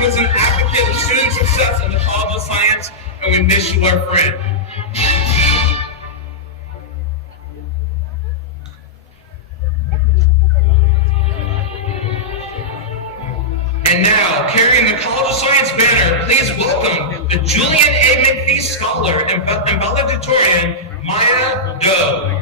He was an advocate of student success in the College of Science, and we miss you, our friend. And now, carrying the College of Science banner, please welcome the Julian A. McPhee Scholar and valedictorian, Maya Doe.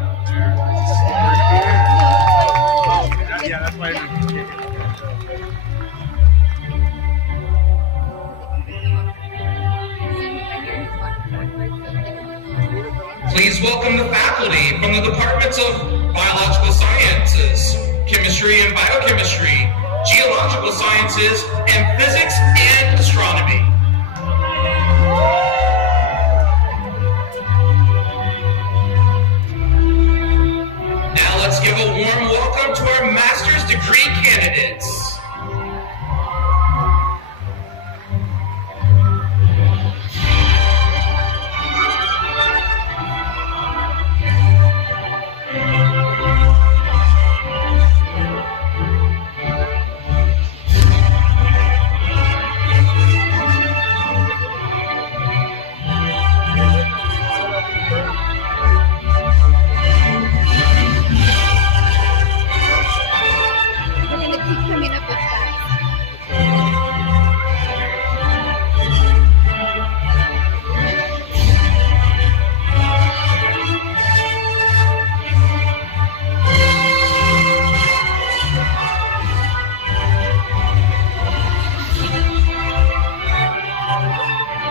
Please welcome the faculty from the Departments of Biological Sciences, Chemistry and Biochemistry, Geological Sciences, and Physics and Astronomy. Now let's give a warm welcome to our master's degree candidates.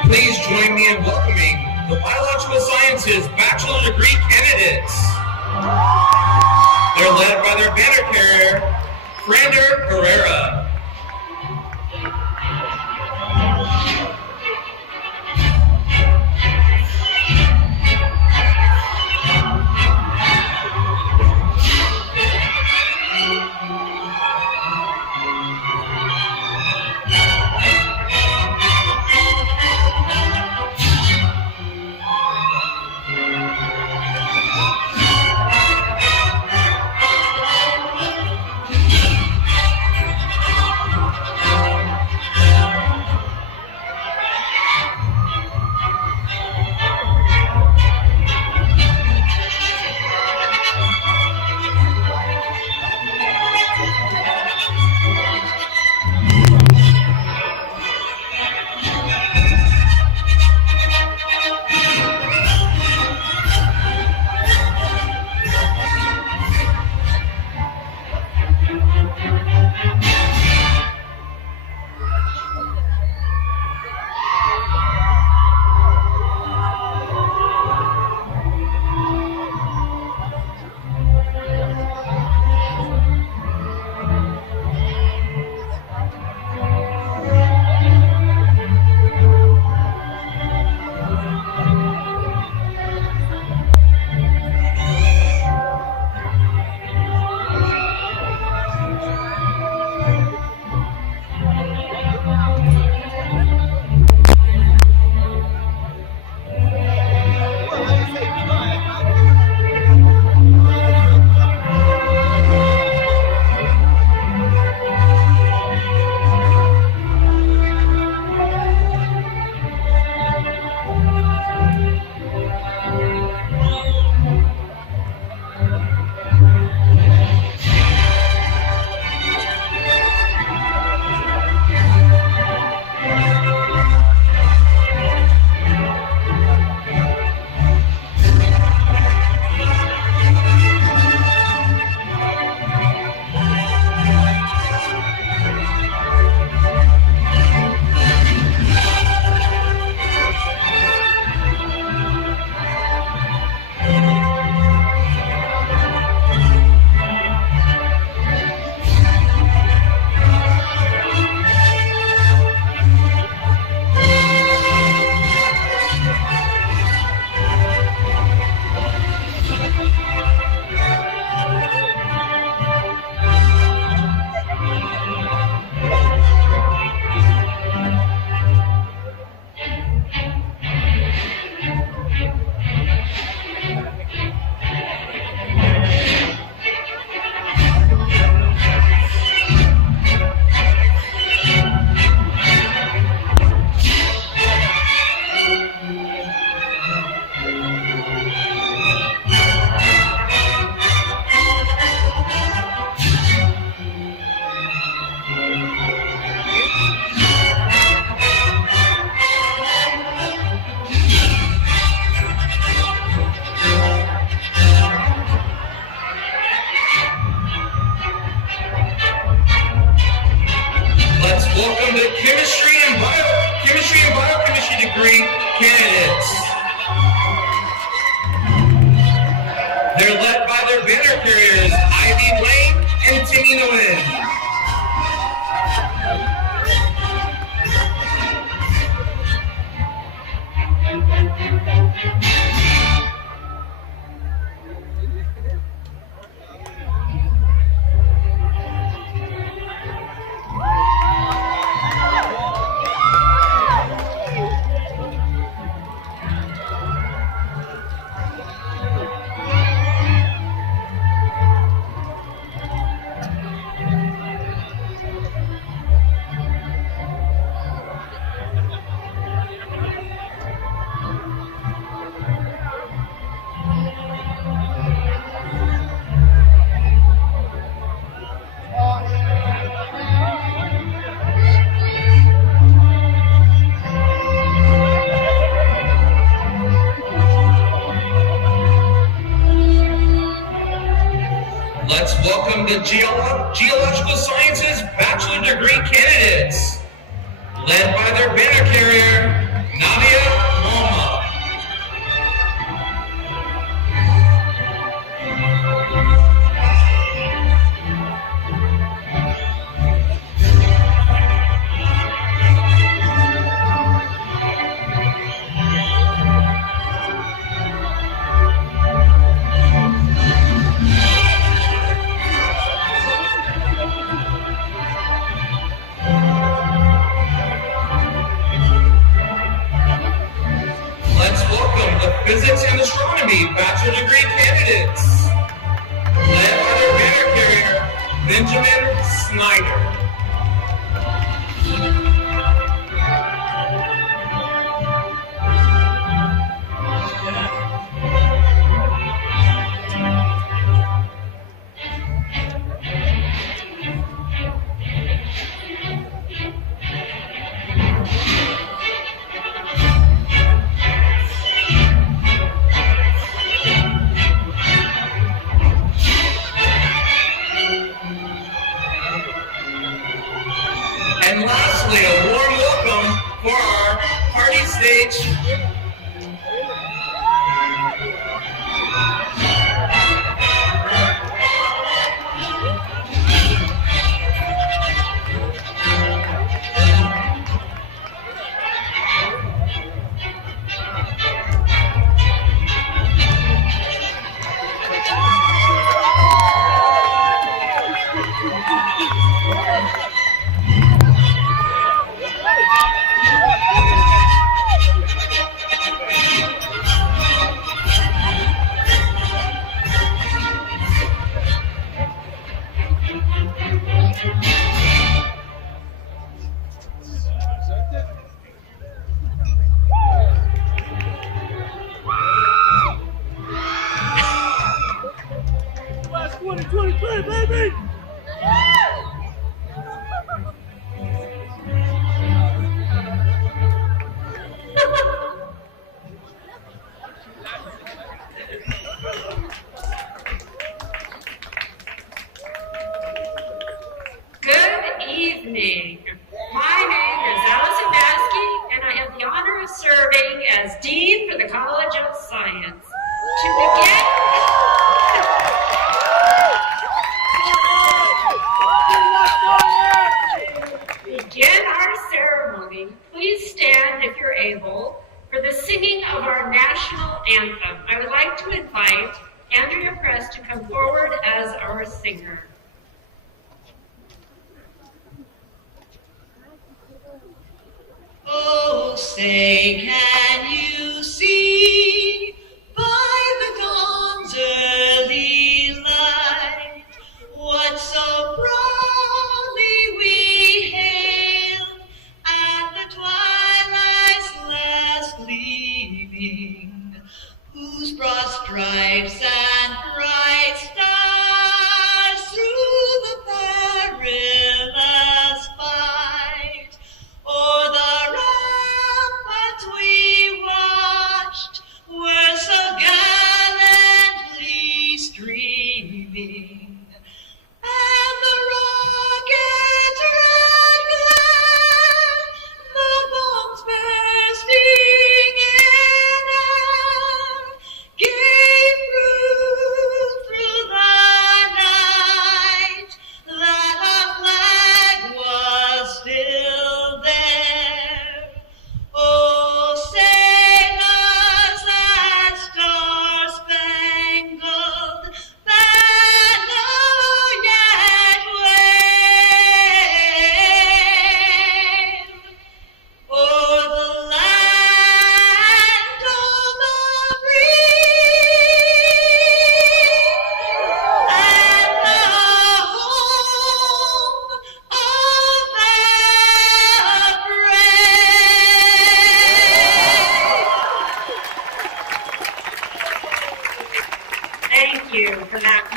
Please join me in welcoming the Biological Sciences Bachelor Degree candidates. They're led by their banner carrier, Frander Herrera. welcome the chemistry and biochemistry degree candidates. They're led by their banner carriers, Ivy Lane and Timmy Nguyen. Let's welcome the Geological Sciences Bachelor Degree candidates, led by their banner carrier, Nadia Moma. Physics and Astronomy Bachelor Degree candidates, led by their banner carrier, Benjamin Snyder. And lastly, a warm welcome for our party stage. Baby! Good evening. My name is Allison Baskey, and I have the honor of serving as Dean for the College of Science. To begin our ceremony, please stand if you're able for the singing of our national anthem. I would like to invite Andrea Press to come forward as our singer. Oh, say, can you see by the dawn's early light what so proudly we hailed at the twilight's last gleaming, whose broad stripes and bright stars through the perilous fight o'er the ramparts we watched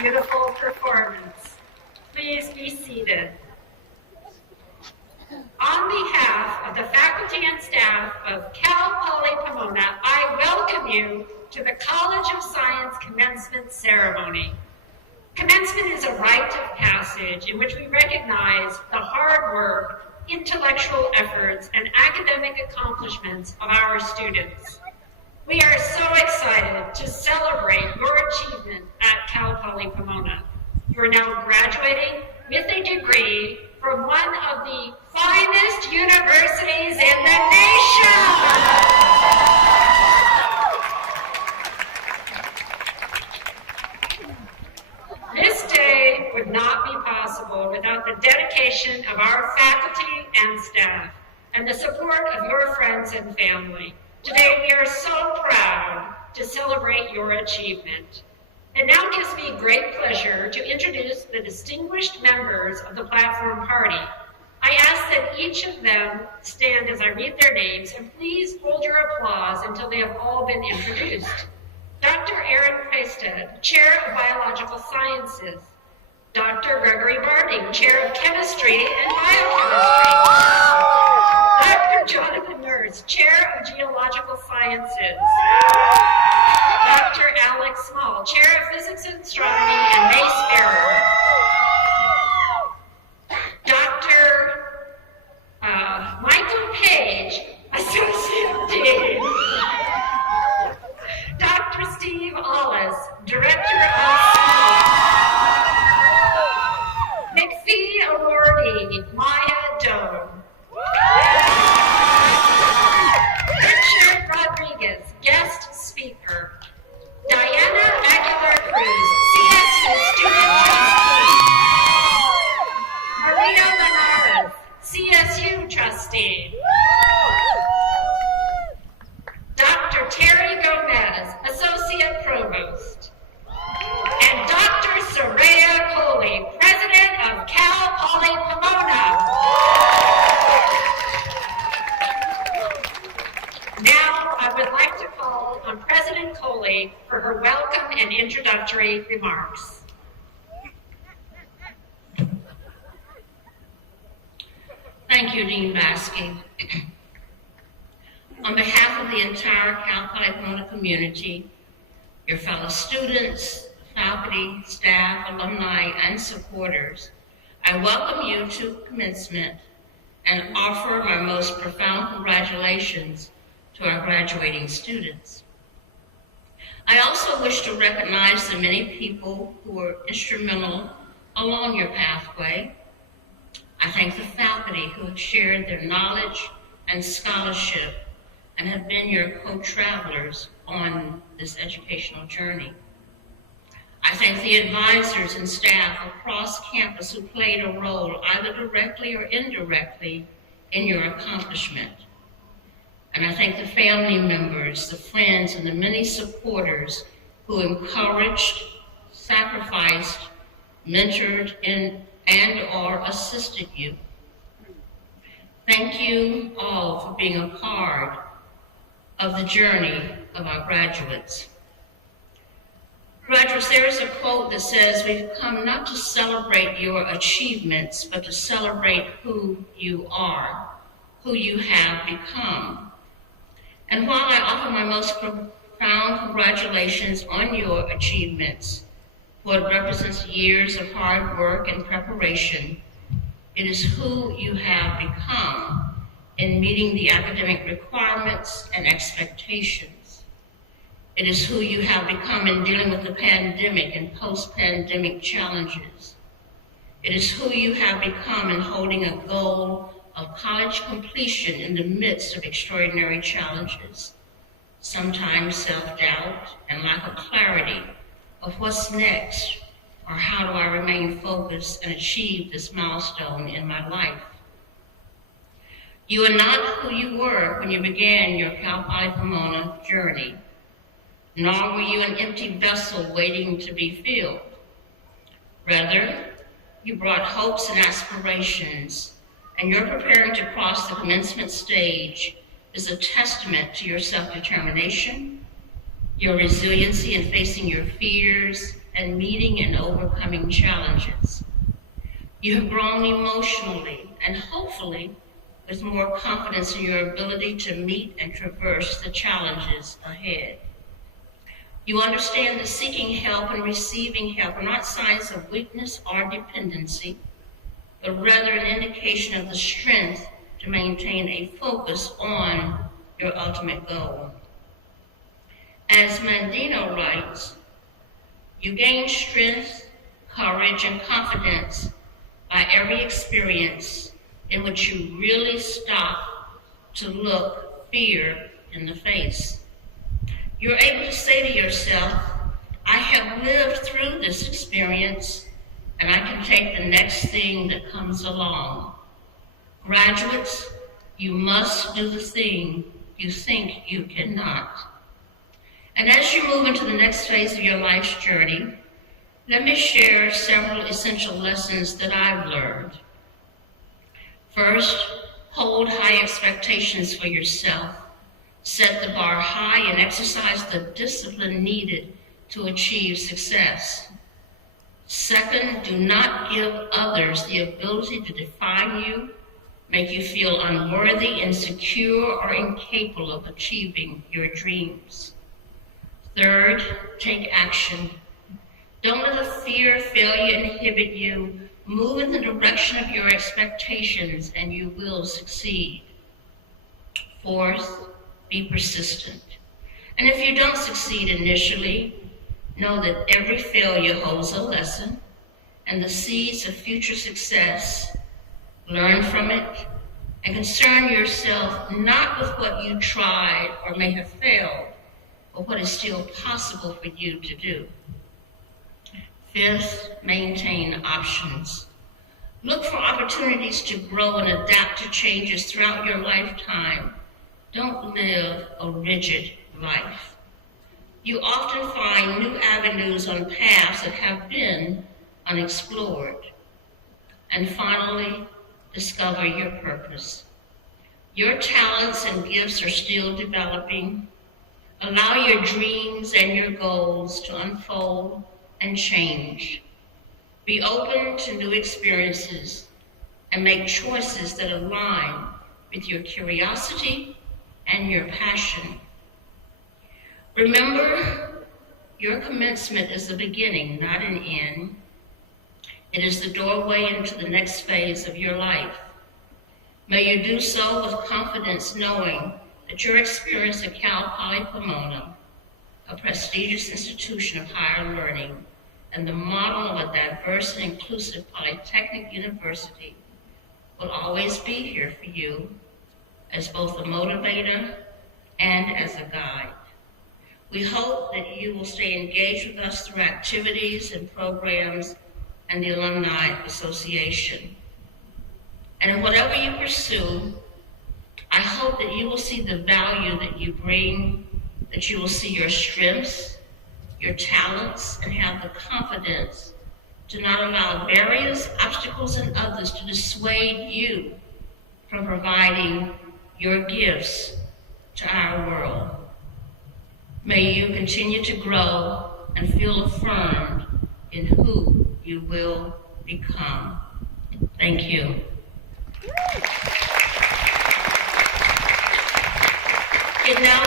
beautiful performance. Please be seated. On behalf of the faculty and staff of Cal Poly Pomona, I welcome you to the College of Science Commencement Ceremony. Commencement is a rite of passage in which we recognize the hard work, intellectual efforts, and academic accomplishments of our students. We are so excited to celebrate your achievement at Cal Poly Pomona. You are now graduating with a degree from one of the finest universities in the nation. This day would not be possible without the dedication of our faculty and staff and the support of your friends and family. Today we are so proud to celebrate your achievement. It now gives me great pleasure to introduce the distinguished members of the platform party. I ask that each of them stand as I read their names, and please hold your applause until they have all been introduced. Dr. Aaron Preisted, Chair of Biological Sciences. Dr. Gregory Barding, Chair of Chemistry and Biochemistry. Dr. Jonathan Nurse, Chair of Geological Sciences. Dr. Alex Small, Chair of Physics and Astronomy and Mace Bearer. Dr. Michael Page, Associate Dean. Dr. Steve Ollis, Director of McPhee Awardee, Maya Doe. Richard Rodriguez, Guest Speaker. Diana Aguilar-Cruz, CSU Student Trustee. Maria Linares, CSU Trustee. Dr. Terry Gomez, Associate Provost. And Dr. Soraya Coley, President of Cal Poly Pomona. Now, I would like to call on President Coley for her welcome and introductory remarks. Thank you, Dean Baskey. On behalf of the entire Cal Poly Pomona community, your fellow students, faculty, staff, alumni, and supporters, I welcome you to commencement and offer my most profound congratulations to our graduating students. I also wish to recognize the many people who were instrumental along your pathway. I thank the faculty who have shared their knowledge and scholarship and have been your co-travelers on this educational journey. I thank the advisors and staff across campus who played a role, either directly or indirectly, in your accomplishment. And I thank the family members, the friends, and the many supporters who encouraged, sacrificed, mentored, and/or assisted you. Thank you all for being a part of the journey of our graduates. Graduates, there is a quote that says, "We've come not to celebrate your achievements, but to celebrate who you are, who you have become." And while I offer my most profound congratulations on your achievements, what represents years of hard work and preparation, it is who you have become in meeting the academic requirements and expectations. It is who you have become in dealing with the pandemic and post-pandemic challenges. It is who you have become in holding a goal of college completion in the midst of extraordinary challenges, sometimes self-doubt and lack of clarity of what's next, or how do I remain focused and achieve this milestone in my life. You are not who you were when you began your Cal Poly Pomona journey, nor were you an empty vessel waiting to be filled. Rather, you brought hopes and aspirations, and your preparing to cross the commencement stage is a testament to your self-determination, your resiliency in facing your fears, and meeting and overcoming challenges. You have grown emotionally and hopefully with more confidence in your ability to meet and traverse the challenges ahead. You understand that seeking help and receiving help are not signs of weakness or dependency, but rather an indication of the strength to maintain a focus on your ultimate goal. As Mandino writes, you gain strength, courage, and confidence by every experience in which you really stop to look fear in the face. You're able to say to yourself, I have lived through this experience and I can take the next thing that comes along. Graduates, you must do the thing you think you cannot. And as you move into the next phase of your life's journey, let me share several essential lessons that I've learned. First, hold high expectations for yourself. Set the bar high and exercise the discipline needed to achieve success. Second, do not give others the ability to define you, make you feel unworthy, insecure, or incapable of achieving your dreams. Third, take action. Don't let the fear of failure inhibit you. Move in the direction of your expectations and you will succeed. Fourth, be persistent. And if you don't succeed initially, know that every failure holds a lesson and the seeds of future success. Learn from it and concern yourself not with what you tried or may have failed, but what is still possible for you to do. Fifth, maintain options. Look for opportunities to grow and adapt to changes throughout your lifetime. Don't live a rigid life. You often find new avenues on paths that have been unexplored. And finally, discover your purpose. Your talents and gifts are still developing. Allow your dreams and your goals to unfold and change. Be open to new experiences and make choices that align with your curiosity and your passion. Remember, your commencement is the beginning, not an end. It is the doorway into the next phase of your life. May you do so with confidence, knowing that your experience at Cal Poly Pomona, a prestigious institution of higher learning, and the model of a diverse and inclusive polytechnic university will always be here for you as both a motivator and as a guide. We hope that you will stay engaged with us through activities and programs and the Alumni Association. And in whatever you pursue, I hope that you will see the value that you bring, that you will see your strengths, your talents, and have the confidence to not allow barriers, obstacles, and others to dissuade you from providing your gifts to our world. May you continue to grow and feel affirmed in who you will become. Thank you. It now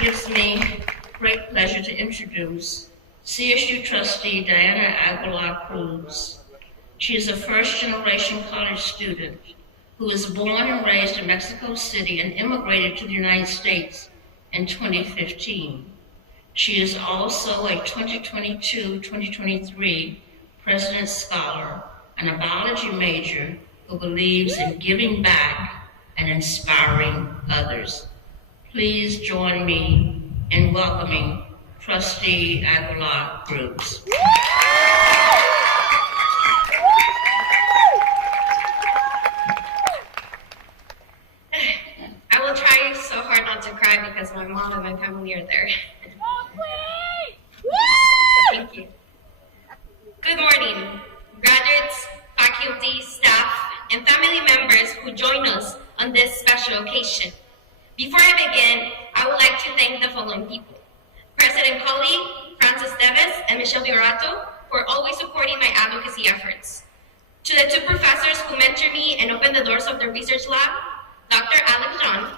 gives me great pleasure to introduce CSU trustee Diana Aguilar Cruz. She is a first-generation college student who was born and raised in Mexico City and immigrated to the United States in 2015. She is also a 2022-2023 President's Scholar and a biology major who believes in giving back and inspiring others. Please join me in welcoming Trustee Aguilar Cruz. I will try so hard not to cry because my mom and my family are there. Thank you. Good morning, graduates, faculty, staff, and family members who join us on this special occasion. Before I begin, I would like to thank the following people: President Colley Francis Deves, and Michelle Viorato for always supporting my advocacy efforts. To the two professors who mentored me and opened the doors of the research lab, Dr. Alex John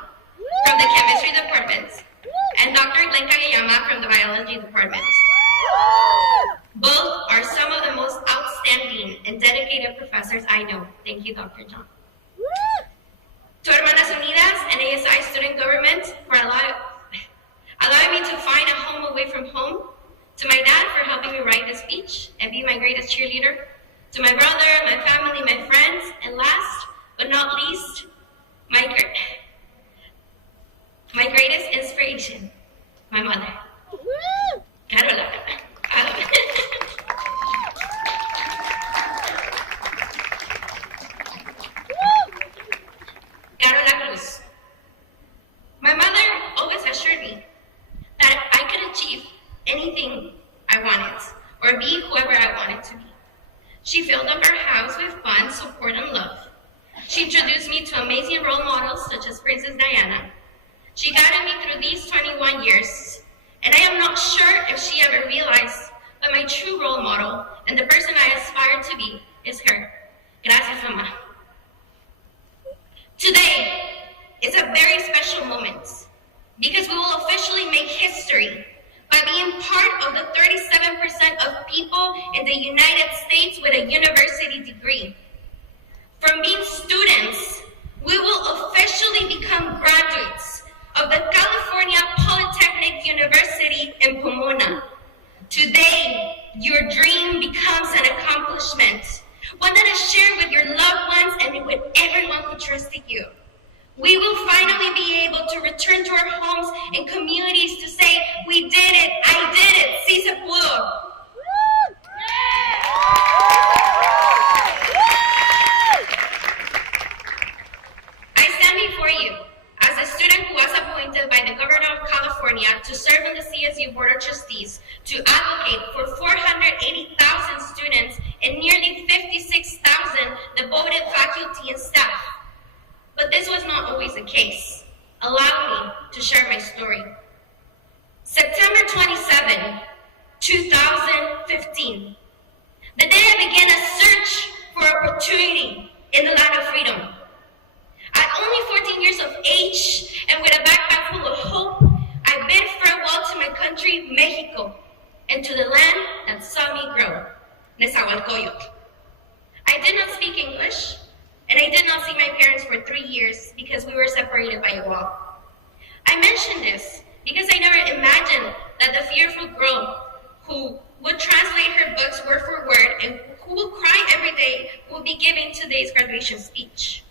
from the chemistry department, and Dr. Glenn Kageyama from the biology department. Both are some of the most outstanding and dedicated professors I know. Thank you, Dr. John. To Hermanas Unidas and ASI Student Government for allowing me to find a home away from home. To my dad for helping me write the speech and be my greatest cheerleader. To my brother, my family, my friends, and last but not least, my greatest inspiration, my mother. Carola. Carola Cruz. My mother always assured me that I could achieve anything I wanted or be whoever I wanted to be. She filled up our house with fun, support, and love. She introduced me to amazing role models such as Princess Diana. She guided me through these 21 years, and I am not sure if she ever realized that my true role model and the person I aspire to be is her. Gracias, Mama. Today is a very special moment because we will officially make history by being part of the 37% of people in the United States with a university degree. From being students, we will officially become graduates of the California Polytechnic University in Pomona. Today, your dream becomes an accomplishment, one that is shared with your loved ones and with everyone who trusted you. We will finally be able to return to our homes and communities to say, we did it, I did it, sí se pudo. I stand before you as a student who was appointed by the Governor of California to serve on the CSU Board of Trustees to advocate for 480,000 students and nearly 56,000 devoted faculty and staff. But this was not always the case. Allow me to share my story. September 27, 2015. The day I began a search for opportunity in the land of freedom. At only 14 years of age and with a backpack full of hope, I bid farewell to my country, Mexico, and to the land that saw me grow, Nezahualcóyotl. I did not speak English, and I did not see my parents for 3 years because we were separated by a wall. I mention this because I never imagined that the fearful girl who would translate her books word for word and who would cry every day would be giving today's graduation speech.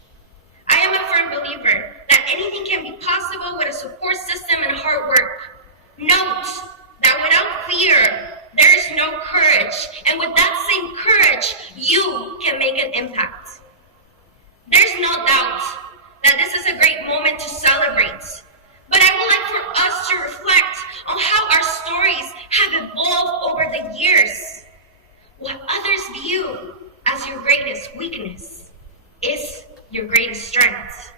I am a firm believer that anything can be possible with a support system and hard work. Note that without fear, there is no courage, and with that same courage, you can make an impact. There's no doubt that this is a great moment to celebrate, but I would like for us to reflect on how our stories have evolved over the years. What others view as your greatest weakness is your greatest strength.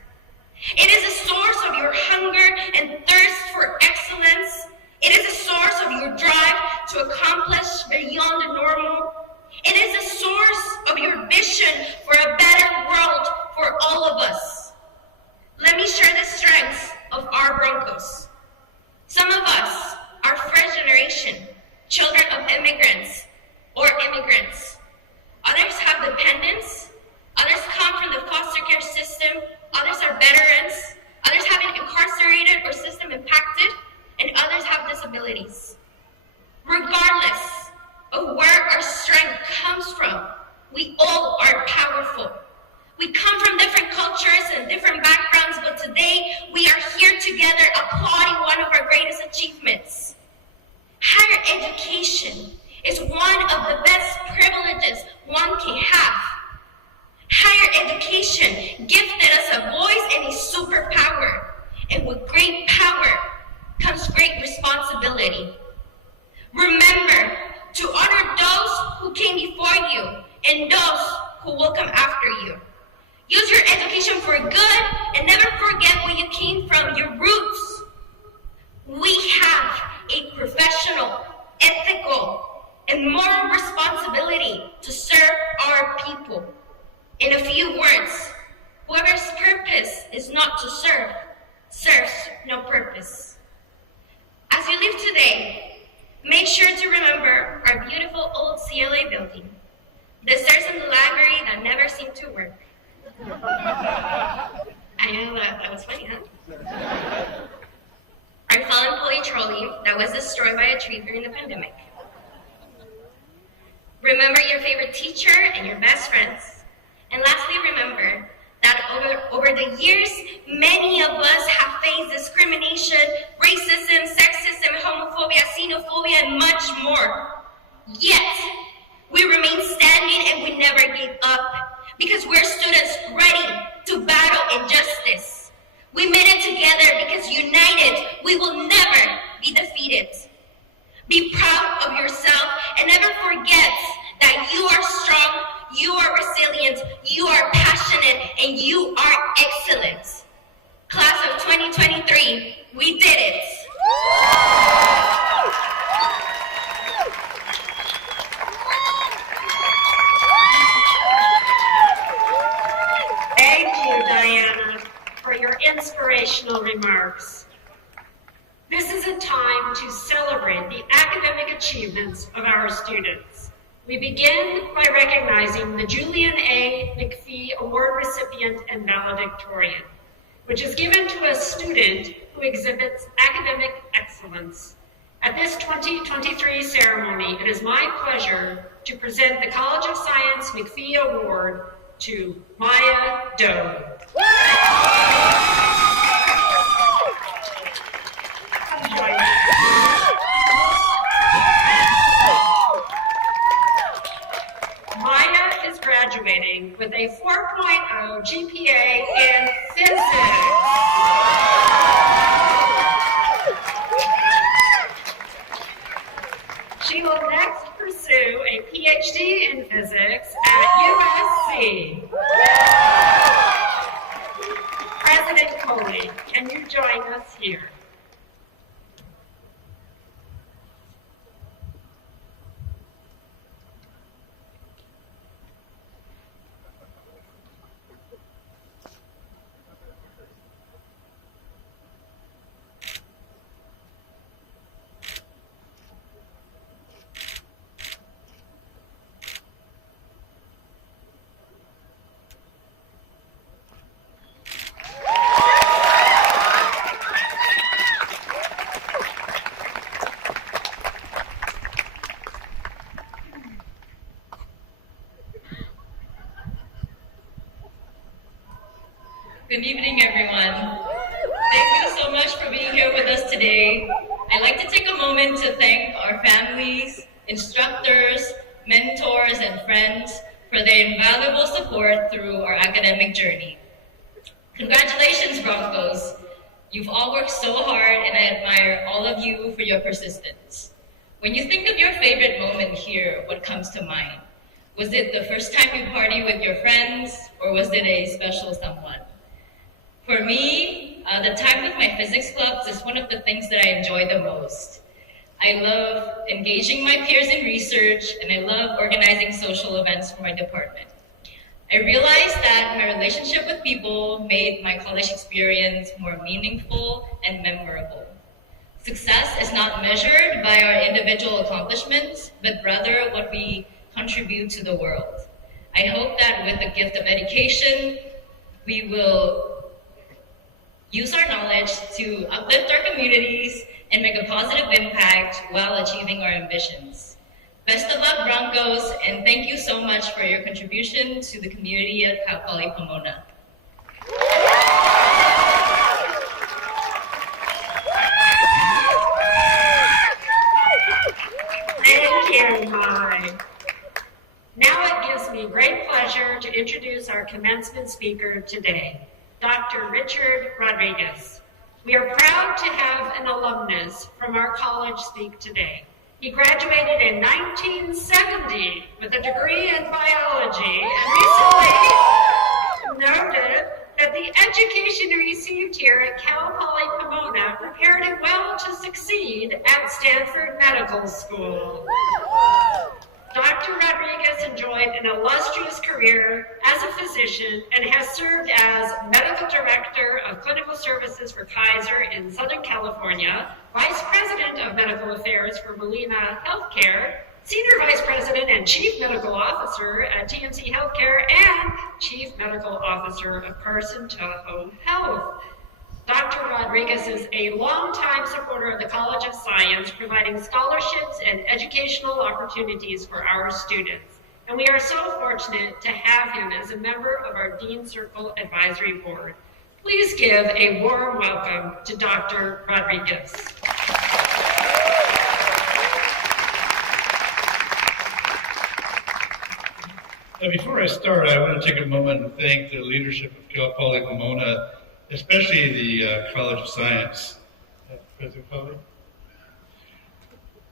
It is a source of your hunger and thirst for excellence. It is a source of your drive to accomplish beyond the normal. It is a source of your vision for a better world for all of us. Let me share the strengths of our Broncos. Some of us are first generation, children of immigrants or immigrants. Others have dependents. Others come from the foster care system. Others are veterans. Others have been incarcerated or system impacted. And others have disabilities. Regardless of where our strength comes from, we all are powerful. We come from different cultures and different backgrounds, but today we are here together applauding one of our greatest achievements. Higher education is one of the best privileges one can have. Higher education gifted us a voice and a superpower, and with great power comes great responsibility. Remember to honor those who came before you and those who will come after you. Use your education for good and never forget where you came from, your roots. We have a professional, ethical, serves no purpose. As you live today, make sure to remember our beautiful old CLA building, the stairs in the library that never seem to work. I know that was funny, huh? Our fallen pulley trolley that was destroyed by a tree during the pandemic. Remember your favorite teacher and your best friends. And lastly, remember that over the years, many of us have faced discrimination, racism, sexism, homophobia, xenophobia, and much more. Yet, we remain standing and we never gave up because we're students ready to battle injustice. We made it together because united, we will never be defeated. Be proud of yourself and never forget that you are strong, you are resilient, you are passionate, and you are excellent. Class of 2023, we did it. Thank you, Diana, for your inspirational remarks. This is a time to celebrate the academic achievements of our students. We begin by recognizing the Julian A. McPhee Award recipient and valedictorian, which is given to a student who exhibits academic excellence. At this 2023 ceremony, it is my pleasure to present the College of Science McPhee Award to Maya Doe. Come join me. Maya is graduating with a 4.0 GPA in physics. She will next pursue a PhD in physics at USC. President Coley, can you join us here? Good evening, everyone. Thank you so much for being here with us today. I'd like to take a moment to thank our families, instructors, mentors, and friends for their invaluable support through our academic journey. Congratulations, Broncos. You've all worked so hard, and I admire all of you for your persistence. When you think of your favorite moment here, what comes to mind? Was it the first time you partied with your friends, or was it a special someone? For me, the time with my physics clubs is one of the things that I enjoy the most. I love engaging my peers in research, and I love organizing social events for my department. I realized that my relationship with people made my college experience more meaningful and memorable. Success is not measured by our individual accomplishments, but rather what we contribute to the world. I hope that with the gift of education, we will use our knowledge to uplift our communities and make a positive impact while achieving our ambitions. Best of luck, Broncos, and thank you so much for your contribution to the community at Cal Poly Pomona. Thank you, Mai. Now it gives me great pleasure to introduce our commencement speaker today, Dr. Richard Rodriguez. We are proud to have an alumnus from our college speak today. He graduated in 1970 with a degree in biology and recently noted that the education he received here at Cal Poly Pomona prepared him well to succeed at Stanford Medical School. Dr. Rodriguez enjoyed an illustrious career as a physician and has served as Medical Director of Clinical Services for Kaiser in Southern California, Vice President of Medical Affairs for Molina Healthcare, Senior Vice President and Chief Medical Officer at TMC Healthcare, and Chief Medical Officer of Carson Tahoe Health. Dr. Rodriguez is a longtime supporter of the College of Science, providing scholarships and educational opportunities for our students. And we are so fortunate to have him as a member of our Dean Circle Advisory Board. Please give a warm welcome to Dr. Rodriguez. Now, before I start, I want to take a moment and thank the leadership of Cal Poly Pomona, especially the College of Science, President Poly,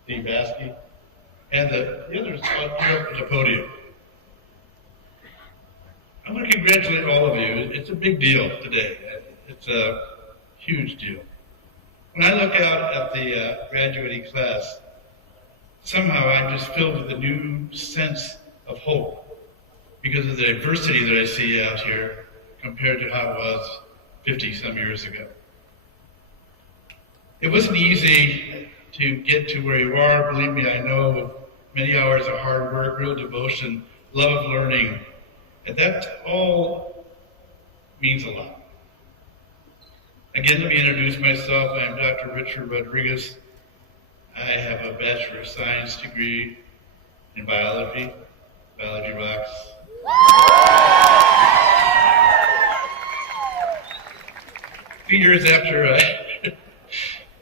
Dean Baskey, and the others up here at the podium. I want to congratulate all of you. It's a big deal today. It's a huge deal. When I look out at the graduating class, somehow I'm just filled with a new sense of hope because of the diversity that I see out here compared to how it was 50-some years ago. It wasn't easy to get to where you are. Believe me, I know many hours of hard work, real devotion, love of learning, and that all means a lot. Again, let me introduce myself. I am Dr. Richard Rodriguez. I have a Bachelor of Science degree in biology. Biology rocks. A few years after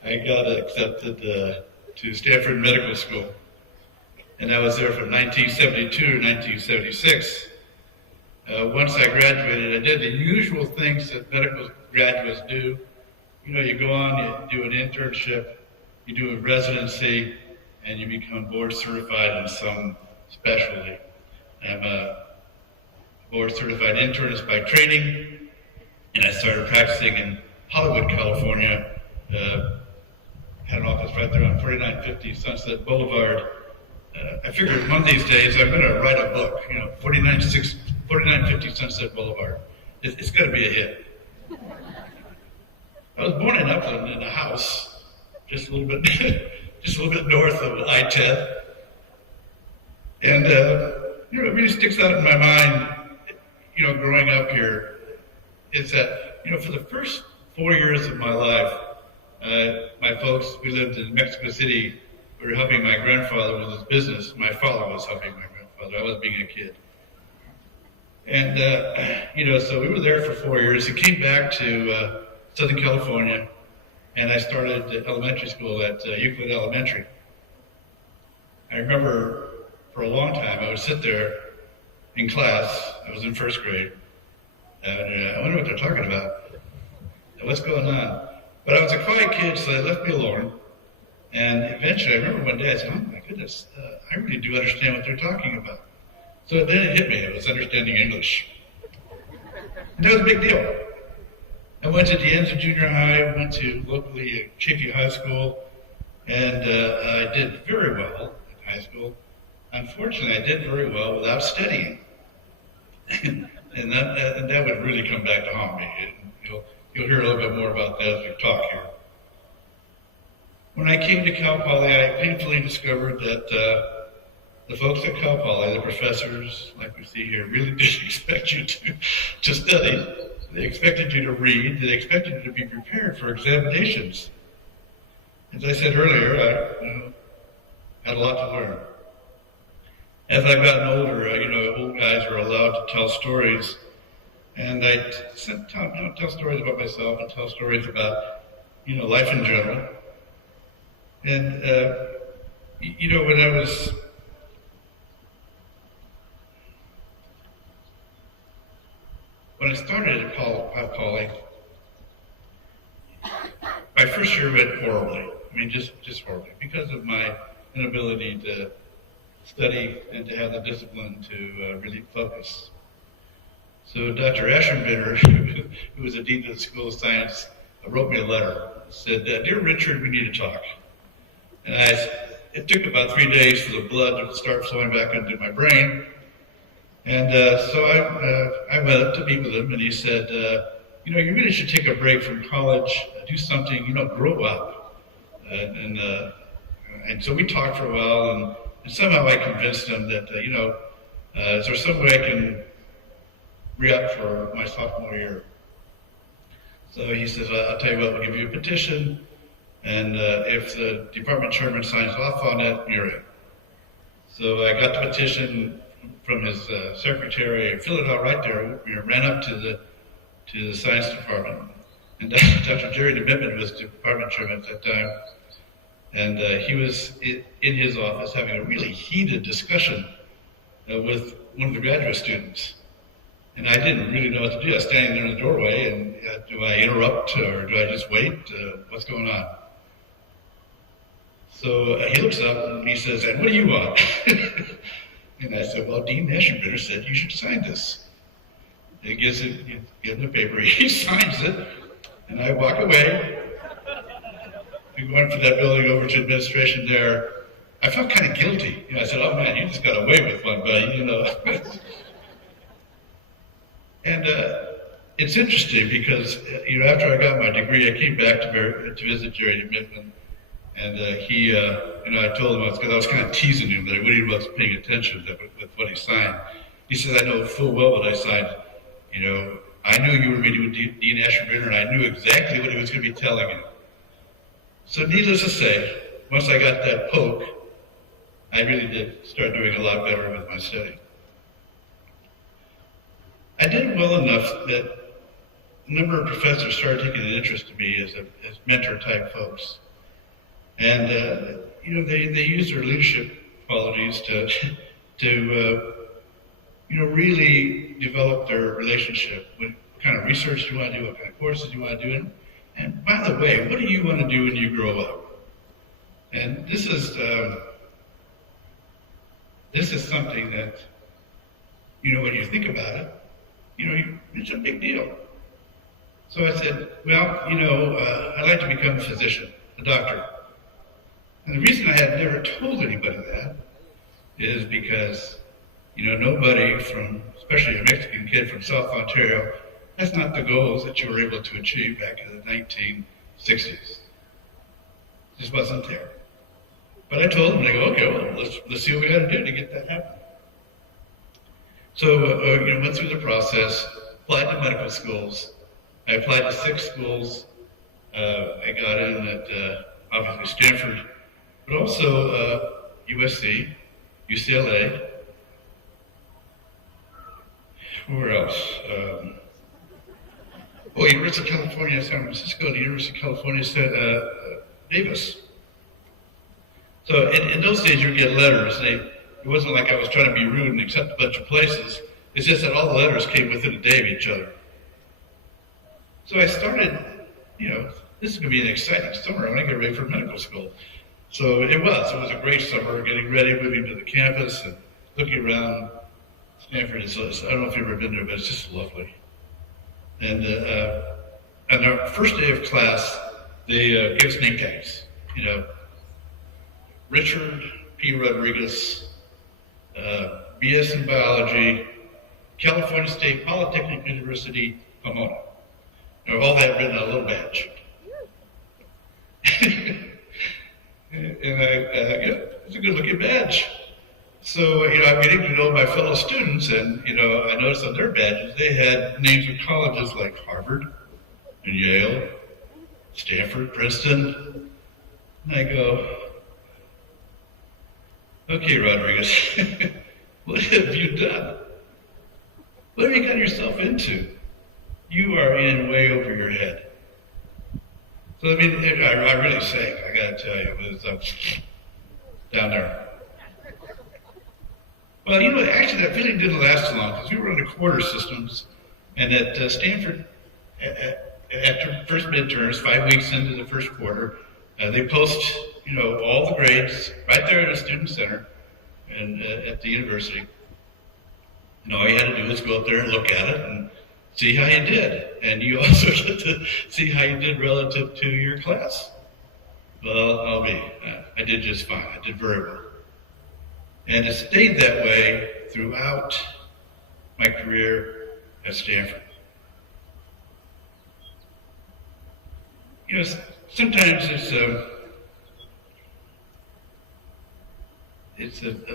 I got accepted to Stanford Medical School, and I was there from 1972 to 1976. Once I graduated, I did the usual things that medical graduates do. You know, you go on, you do an internship, you do a residency, and you become board certified in some specialty. I'm a board certified internist by training, and I started practicing in Hollywood, California. Had an office right there on 4950 Sunset Boulevard. I figured one of these days I'm going to write a book, 4950 Sunset Boulevard. It's going to be a hit. I was born in Upland in a house just a little bit, just a little bit north of I-10, and it really sticks out in my mind. Growing up here, is that for the first 4 years of my life, my folks, we lived in Mexico City. We were helping my grandfather with his business. My father was helping my grandfather. I was being a kid. And, so we were there for 4 years. He came back to Southern California, and I started elementary school at Euclid Elementary. I remember for a long time, I would sit there in class. I was in first grade. And I wonder what they're talking about. What's going on? But I was a quiet kid, so they left me alone. And eventually, I remember one day, I said, oh my goodness, I really do understand what they're talking about. So then it hit me, I was understanding English. And that was a big deal. I went to D'Anza Junior High, went to locally Chaffee High School, and I did very well in high school. Unfortunately, I did very well without studying. and that would really come back to haunt me. You'll hear a little bit more about that as we talk here. When I came to Cal Poly, I painfully discovered that the folks at Cal Poly, the professors, like we see here, really did expect you to study. They expected you to read. They expected you to be prepared for examinations. As I said earlier, I had a lot to learn. As I've gotten older, old guys are allowed to tell stories. And I tell stories about myself and tell stories about, life in general. And, when I started at Poly, my first year went horribly. Just horribly, because of my inability to study and to have the discipline to really focus. So Dr. Ashenbitter, who was the dean of the School of Science, wrote me a letter. Said, "Dear Richard, we need to talk." And it took about 3 days for the blood to start flowing back into my brain. And so I went up to meet with him, and he said, you really should take a break from college, do something, grow up. And so we talked for a while, and somehow I convinced him that, is there some way I can re-up for my sophomore year? So he says, I'll tell you what, we'll give you a petition, and if the department chairman signs off on it, you're in. So I got the petition from his secretary, filled it out right there, ran up to the science department. And Dr. Jerry DeMittman was department chairman at that time. And he was in his office having a really heated discussion with one of the graduate students. And I didn't really know what to do. I was standing there in the doorway, and do I interrupt or do I just wait? What's going on? So he looks up and he says, and what do you want? And I said, well, Dean Ashenbitter said you should sign this. He gives him the paper, he signs it, and I walk away. We went from that building over to administration there. I felt kind of guilty. I said, oh man, you just got away with one, buddy, And it's interesting because, after I got my degree, I came back to visit Jerry DeMittman. And I told him, because I was kind of teasing him that I really wasn't paying attention with what he signed. He said, I know full well what I signed. I knew you were meeting with Dean Ashenbitter, and I knew exactly what he was going to be telling you. So needless to say, once I got that poke, I really did start doing a lot better with my study. I did well enough that a number of professors started taking an interest in me as mentor-type folks. And, they use their leadership qualities to really develop their relationship. What kind of research do you want to do? What kind of courses do you want to do? And by the way, what do you want to do when you grow up? And this is something that, when you think about it, it's a big deal. So I said, well, I'd like to become a physician, a doctor. And the reason I had never told anybody that is because, nobody especially a Mexican kid from South Ontario, that's not the goals that you were able to achieve back in the 1960s. It just wasn't there. But I told them, and I go, okay, well, let's see what we got to do to get that happen. So, went through the process, applied to medical schools. I applied to 6 schools. I got in at, obviously, Stanford, but also USC, UCLA. Where else? University of California, San Francisco, the University of California, Davis. So in those days, you get letters. It wasn't like I was trying to be rude and accept a bunch of places. It's just that all the letters came within a day of each other. So I started, this is going to be an exciting summer. I'm going to get ready for medical school. So it was a great summer, getting ready, moving to the campus and looking around. Stanford is, I don't know if you've ever been there, but it's just lovely. And on our first day of class, they gave us name tags. Richard P. Rodriguez, BS in Biology, California State Polytechnic University, Pomona. All that written on a little badge. And it's a good looking badge. So, I'm getting to know my fellow students, and, I noticed on their badges, they had names of colleges like Harvard and Yale, Stanford, Princeton. And I go, okay, Rodriguez, what have you done? What have you got yourself into? You are in way over your head. So, I really sang, I gotta tell you, it was down there. Well, actually that feeling didn't last long because we were under quarter systems, and at Stanford, after first midterms, 5 weeks into the first quarter, they post, all the grades right there at the student center and at the university. And all you had to do was go up there and look at it and see how you did. And you also get to see how you did relative to your class. Well, I'll be. I did just fine. I did very well. And it stayed that way throughout my career at Stanford. You know, sometimes it's a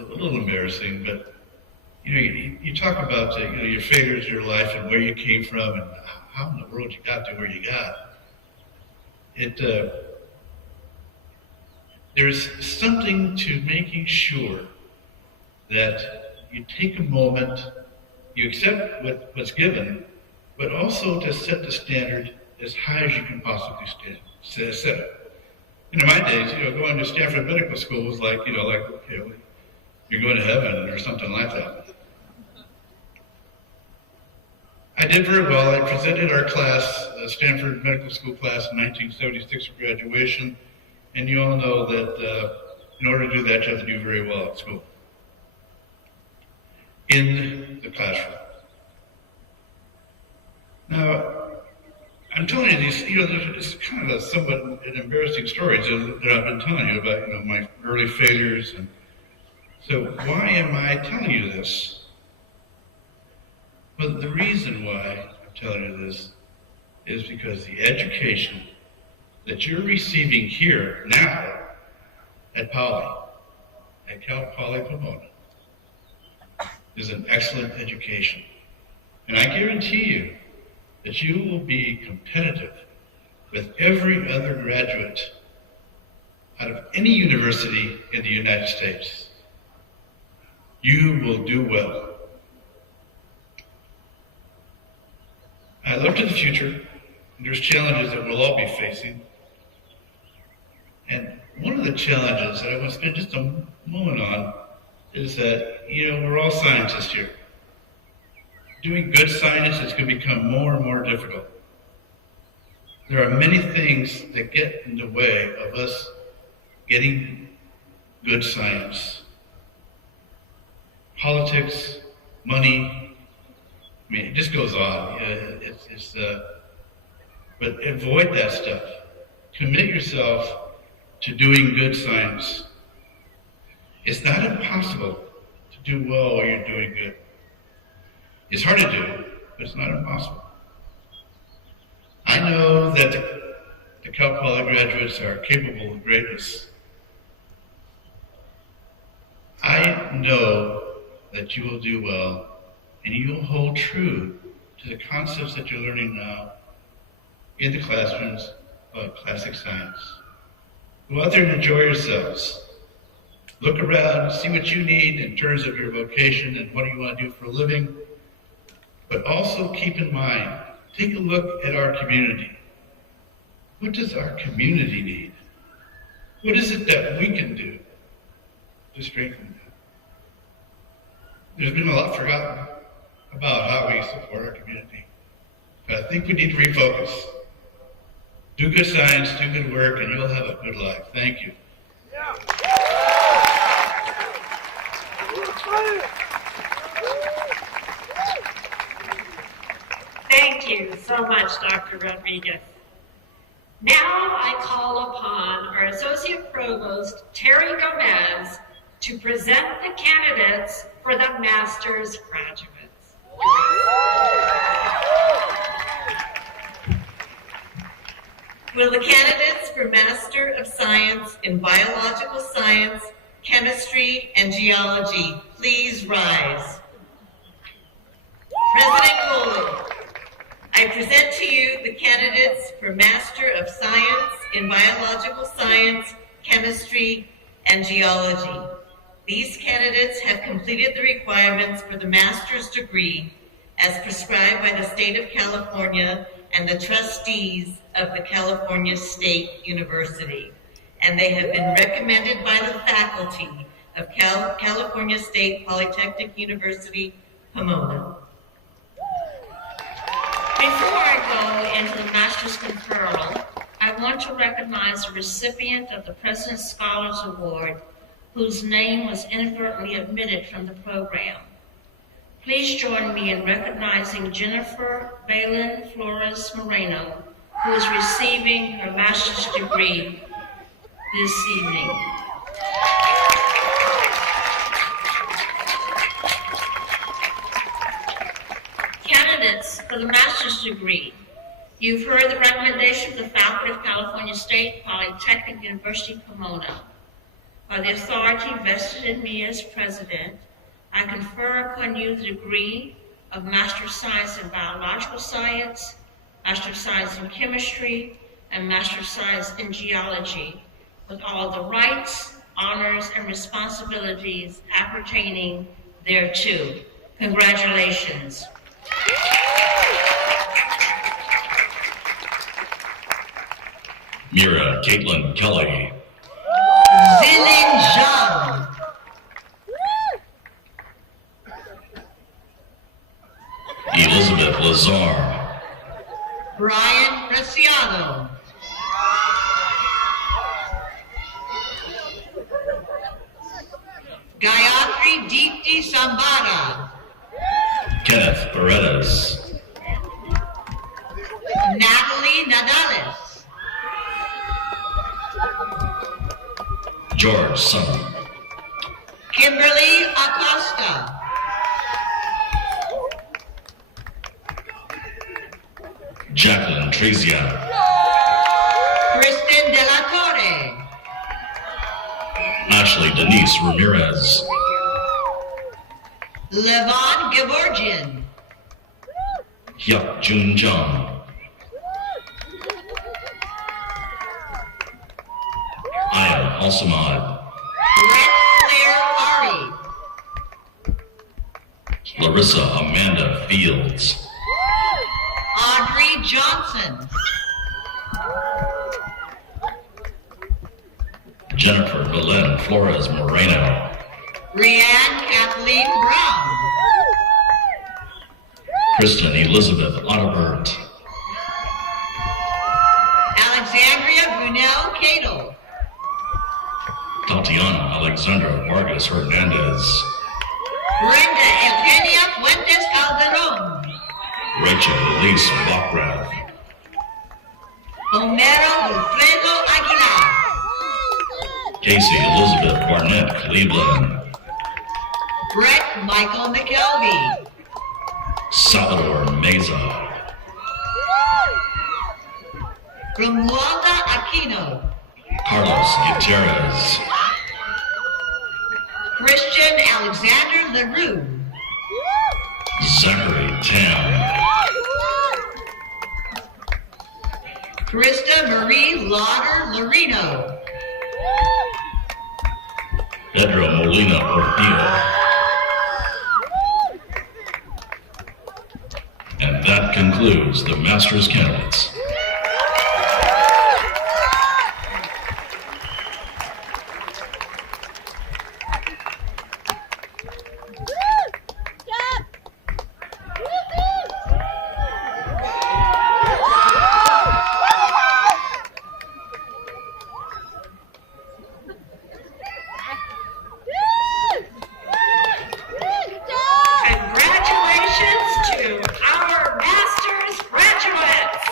little embarrassing, but you know, you talk about you know, your failures in your life and where you came from and how in the world you got to where you got. There's something to making sure that you take a moment, you accept what's given, but also to set the standard as high as you can possibly set it. And in my days, you know, going to Stanford Medical School was like, you know, you're going to heaven or something like that. I did very well. I presented our class, Stanford Medical School class in 1976 for graduation. And you all know that in order to do that, you have to do very well at school. In the classroom. Now, I'm telling you these, you know, it's kind of somewhat an embarrassing stories that I've been telling you about, you know, my early failures. And so why am I telling you this? Well, the reason why I'm telling you this is because the education that you're receiving here now at Cal Poly Pomona, is an excellent education. And I guarantee you that you will be competitive with every other graduate out of any university in the United States. You will do well. I look to the future, and there's challenges that we'll all be facing. And one of the challenges that I want to spend just a moment on is that, you know, we're all scientists here. Doing good science is going to become more and more difficult. There are many things that get in the way of us getting good science. Politics, money, I mean, it just goes on. But avoid that stuff. Commit yourself to doing good science. It's not impossible to do well while you're doing good. It's hard to do, but it's not impossible. I know that the Cal Poly graduates are capable of greatness. I know that you will do well, and you will hold true to the concepts that you're learning now in the classrooms of classic science. Go out there and enjoy yourselves. Look around, see what you need in terms of your vocation and what you want to do for a living. But also keep in mind, take a look at our community. What does our community need? What is it that we can do to strengthen them? There's been a lot forgotten about how we support our community. But I think we need to refocus. Do good science, do good work, and you'll have a good life. Thank you. Thank you so much, Dr. Rodriguez. Now I call upon our Associate Provost, Terry Gomez, to present the candidates for the Master's graduates. Will the candidates for Master of Science in Biological Science, Chemistry, and Geology please rise? President Coley, I present to you the candidates for Master of Science in Biological Science, Chemistry, and Geology. These candidates have completed the requirements for the master's degree as prescribed by the state of California and the trustees of the California State University. And they have been recommended by the faculty of California State Polytechnic University, Pomona. Before I go into the master's conferral, I want to recognize the recipient of the President's Scholars Award, whose name was inadvertently omitted from the program. Please join me in recognizing Jennifer Balin Flores Moreno, who is receiving her master's degree this evening. Candidates for the master's degree, you've heard the recommendation of the faculty of California State Polytechnic University, Pomona. By the authority vested in me as president, I confer upon you the degree of Master of Science in Biological Science, Master of Science in Chemistry, and Master of Science in Geology, with all the rights, honors, and responsibilities appertaining thereto. Congratulations. Mira Caitlin Kelly. Zilin Zhang. Elizabeth Lazar. Brian Preciado. Gayatri Deepti Sambara. Kenneth Paredes. Natalie Nadales. George Sun. Kimberly Acosta. Jacqueline Trezia. Kristen De La Torre. Ashley Denise Ramirez. Levon Gevorgian. Hyuk Jun Jung. Aya Alsamad. Brett Claire Ari. Larissa Amanda Fields. Audrey Johnson. Jennifer Belen Flores Moreno. Rianne Kathleen Brown. Kristen Elizabeth Otterbert. Alexandria Brunel Cato. Tatiana Alexandra Vargas Hernandez. Brenda Eugenia Fuentes Calderon. Rachel Elise Bockrath. Homero Wilfredo Aguilar. Casey Elizabeth Barnett Cleveland. Brett Michael McKelvey. Salvador Meza. Romualda Aquino. Carlos Gutierrez. Christian Alexander LaRue. Zachary Tam. Krista Marie Lauder Larino. Pedro Molina Portillo. And that concludes the master's candidates. Congratulations to our master's graduates.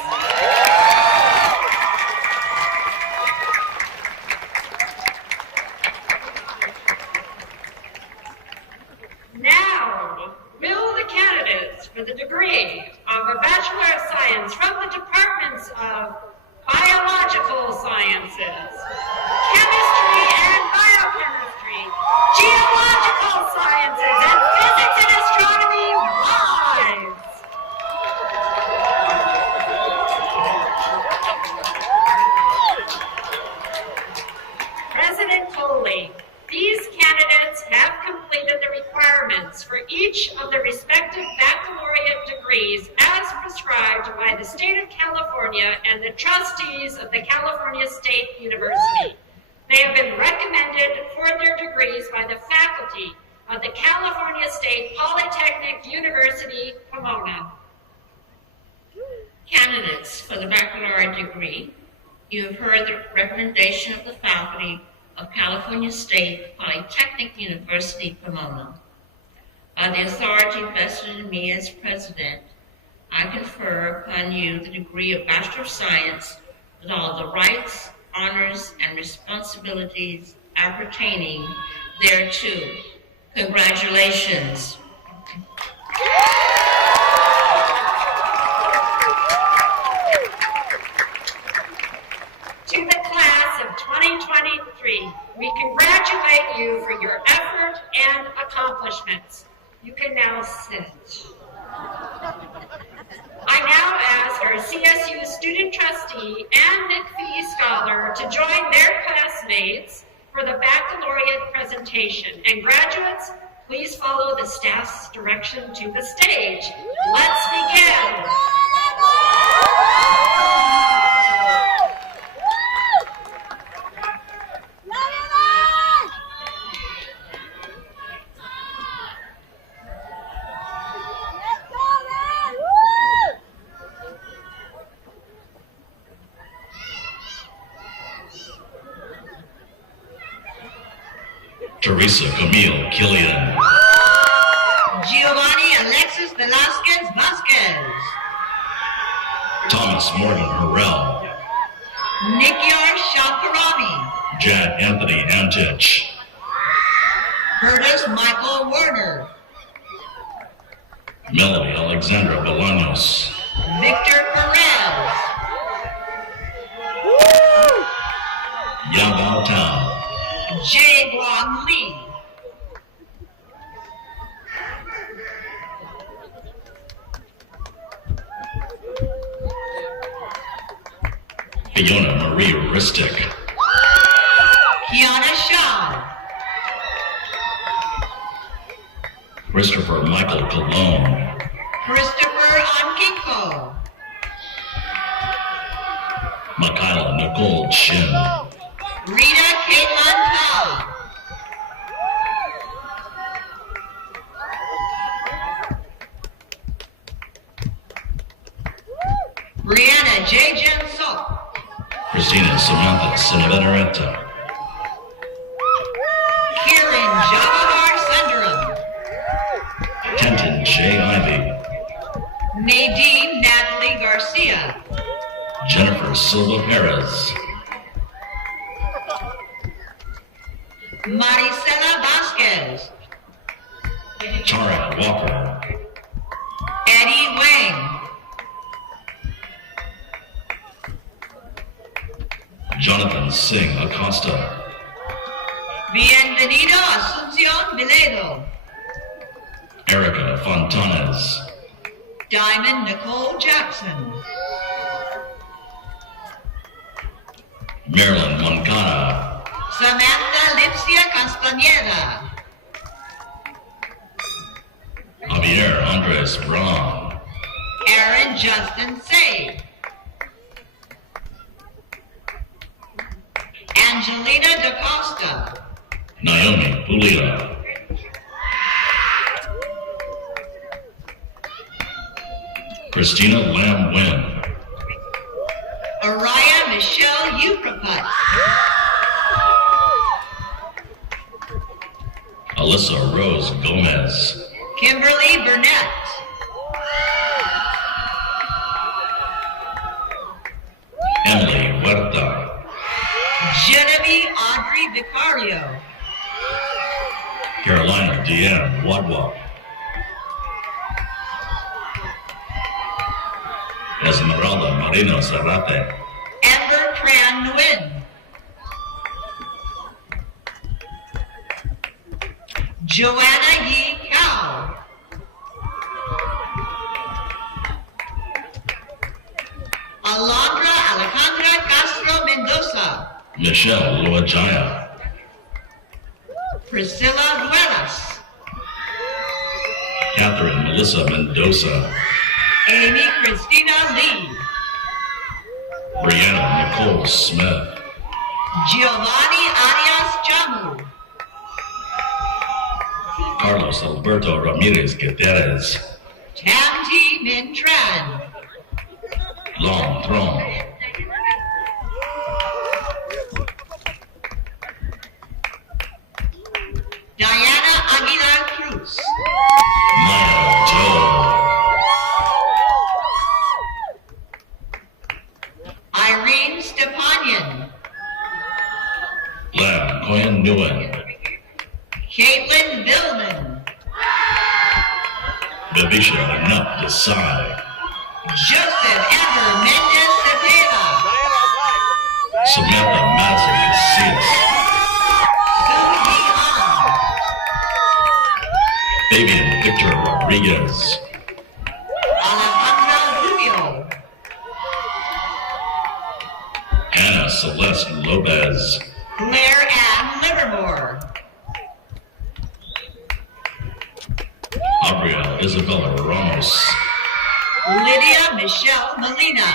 Now, will the candidates for the degree of a Bachelor of Science from the departments of Biological Sciences, Chemistry and Biochemistry, Geological Sciences, and Physics and Astronomy rise? President Coley, these candidates have completed the requirements for each of the respective baccalaureate degrees as prescribed by the state of California and the trustees of the California State University. They have been recommended for their degrees by the faculty of the California State Polytechnic University, Pomona. Candidates for the baccalaureate degree, you have heard the recommendation of the faculty of California State Polytechnic University, Pomona. By the authority vested in me as president, I confer upon you the degree of Master of Science with all the rights, honors, and responsibilities appertaining thereto. Congratulations. To the class of 2023, we congratulate you for your effort and accomplishments. You can now sit. I now ask our CSU student trustee and McPhee scholar to join their classmates for the baccalaureate presentation. And graduates, please follow the staff's direction to the stage. Let's begin. Teresa Camille Killian. Giovanni Alexis Velasquez Vasquez. Thomas Morgan Harrell. Nikyar Shankarami. Jad Anthony Antich. Curtis Michael Werner. Melody Alexandra Bolaños. Victor Perez. Yabao Tao. Jae Guang Lee. Fiona Marie Ristic. Kiana Shaw. Christopher Michael Colon. Christopher Ankiko. Michaela Nicole Chin. Rita Caitlin Tao. Brianna J. Jen Sok. Christina Samantha Sinavenarenta. Kieran Jawahar Sundaram. Kenton J. Ivy. Nadine Natalie Garcia. Jennifer Silva Perez. Maricela Vasquez. Tara Walker. Eddie Wang. Jonathan Singh Acosta. Bienvenido Asuncion Viledo. Erica Fontanes. Diamond Nicole Jackson. Marilyn Moncada. Samantha Lipsia Castañeda. Javier Andres Braun. Aaron Justin Say. Angelina DaCosta. Naomi Pulita. Christina Lam Wynn. Araya Michelle Upraput. Alyssa Rose Gomez. Kimberly Burnett. Emily Huerta. Genevieve Audrey Vicario. Carolina Deanne Wadwa. Esmeralda Marino Zarate. Amber Tran Nguyen. Joanna Yi Cao. Alondra Alejandra Castro Mendoza. Michelle Luajaya. Priscilla Ruelas. Catherine Melissa Mendoza. Amy Christina Lee. Brianna Nicole Smith. Giovanni Arias Jamu. Carlos Alberto Ramirez Gutierrez. Tam T. Min Tran. Long Throne. Diana Aguilar Cruz. Maya Joe. Irene Stepanyan. Koyan Nguyen, Caitlin Billman, Vivisha Nup Desai, Joseph Ever Mendez Cepeda, Samantha Mazzy Casillas, Sue Yi Fabian Victor Rodriguez, Alejandro Rubio, Anna Celeste Lopez, Claire Ann Livermore, Abriel Isabella Ramos, Lydia Michelle Molina,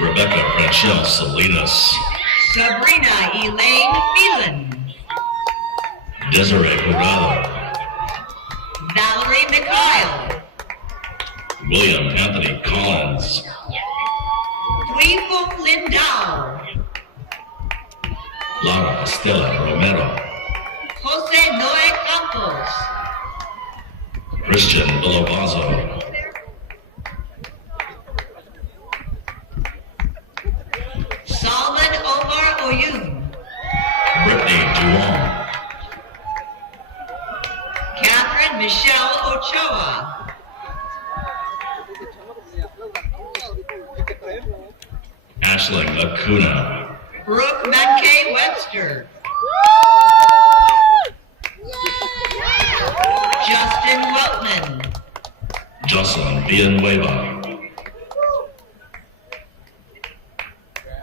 Rebecca Franchelle Salinas, Sabrina Elaine Phelan, Desiree Jurado, Valerie McKyle, William Anthony Collins, Thuy Phuong Lindao, Lara Estela Romero, Jose Noe Campos, Christian Villalbazo, Salman Omar Oyun, Brittany Duong, Catherine Michelle Ochoa, Ashling Acuna, Brooke Mackay Webster, Justin Weltman, Jocelyn Villanueva,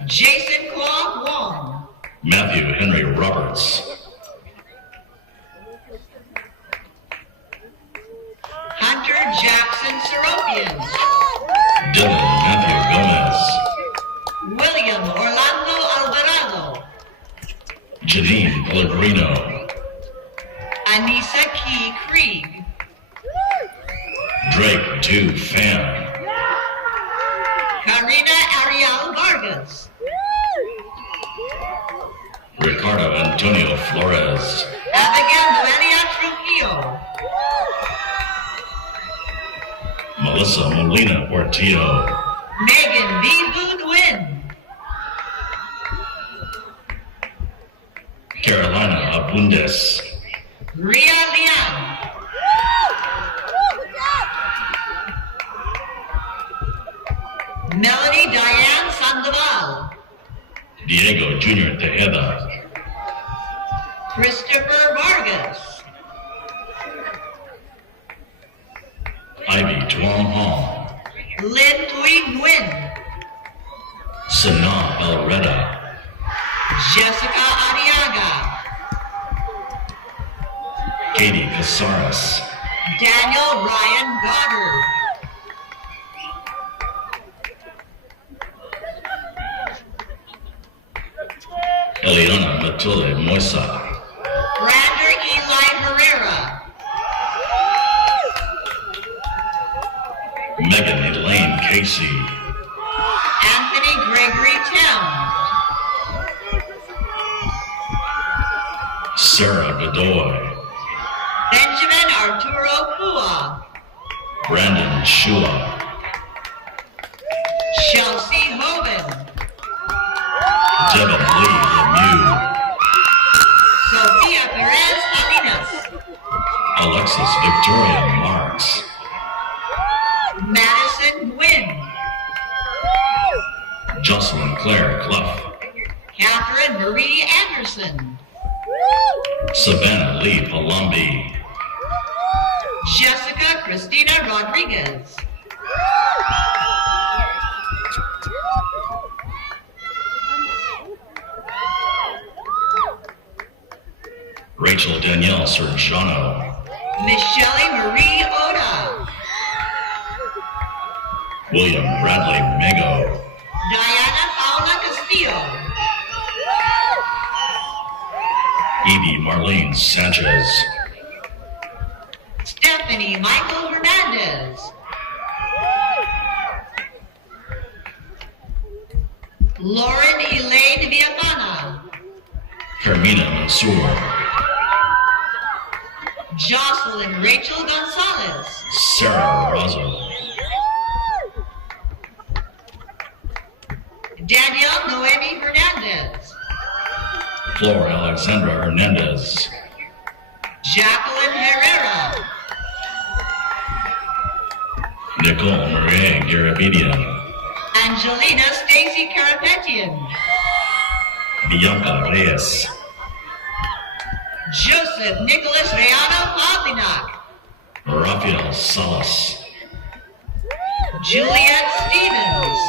Jason Kwok Wong, Matthew Henry Roberts, Hunter Jackson Seropian, Dylan Matthew Gomez, William Orlando Alvarado, Janine Pellegrino, Anissa Key Krieg, Drake Du Fan, Karina Ariel Vargas, Ricardo Antonio Flores, Abigail Noelia Trujillo, Melissa Molina Portillo, Megan V. Boone Wynn, Carolina Abundes, Ria Liang, Melanie Diane Sandoval, Diego Jr. Tejeda, Christopher Vargas, Ivy Tuong Hong, Lin Thuy Nguyen, Sana Alreda, Jessica Ariaga, Katie Casares, Daniel Ryan Goddard, Eliana Matilde Moisa, Brander Eli Herrera, Megan Elaine Casey, Anthony Gregory Towns, Sarah Godoy, Benjamin Arturo Pua, Brandon Shua, Chelsea Hoban, Devin Lee Lemieux, Sofia Perez Alinas, Alexis Victoria Marks, Madison Gwynn, Jocelyn Claire Clough, Catherine Marie Anderson, Savannah Lee Palumbi, Jessica Christina Rodriguez, Rachel Danielle Sergiano, Michelle Marie Oda, William Bradley Mego, Diana Paula Castillo, Evie Marlene Sanchez, Stephanie Michael Hernandez, Lauren Elaine Villafana, Carmina Mansour, Jocelyn Rachel Gonzalez, Sarah Razzo, Danielle Noemi Hernandez. Flor Alexandra Hernandez. Jacqueline Herrera. Nicole Marie Garabedian. Angelina Stacy Karapetian. Bianca Reyes. Joseph Nicholas Reano Pavlinak. Rafael Salas. Juliet Stevens.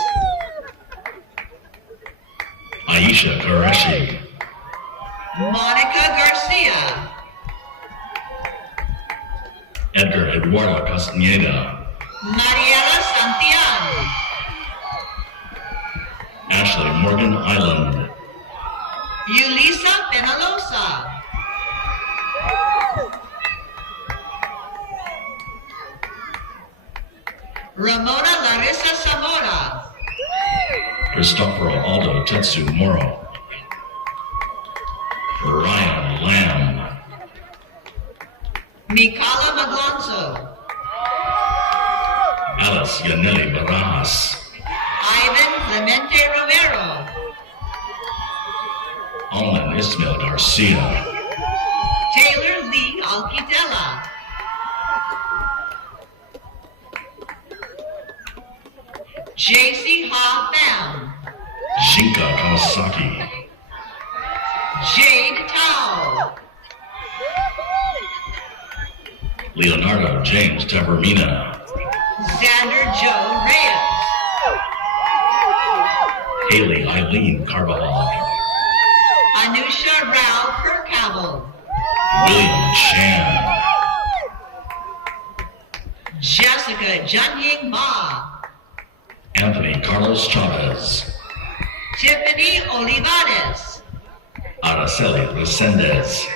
Aisha Qureshi. Monica Garcia. Edgar Eduardo Castaneda. Mariela Santillan. Ashley Morgan Island. Yulisa Penalosa. Ramona Larissa Zamora. Cristoforo Aldo Tetsu Moro. Ryan Lamb. Mikala Maglonzo. Alice Yaneli Barajas. Ivan Clemente Romero. Alman Ismail Garcia. Taylor Lee Alquitela. JC Ha Pham. Shinka Kawasaki. Jade Tao. Leonardo James Tavermina. Xander Joe Reyes. Haley Eileen Carvajal. Anusha Rao Kirkhavel. William Chan. Jessica Junying Ma. Anthony Carlos Chavez. Tiffany Olivares. Araceli Resendez.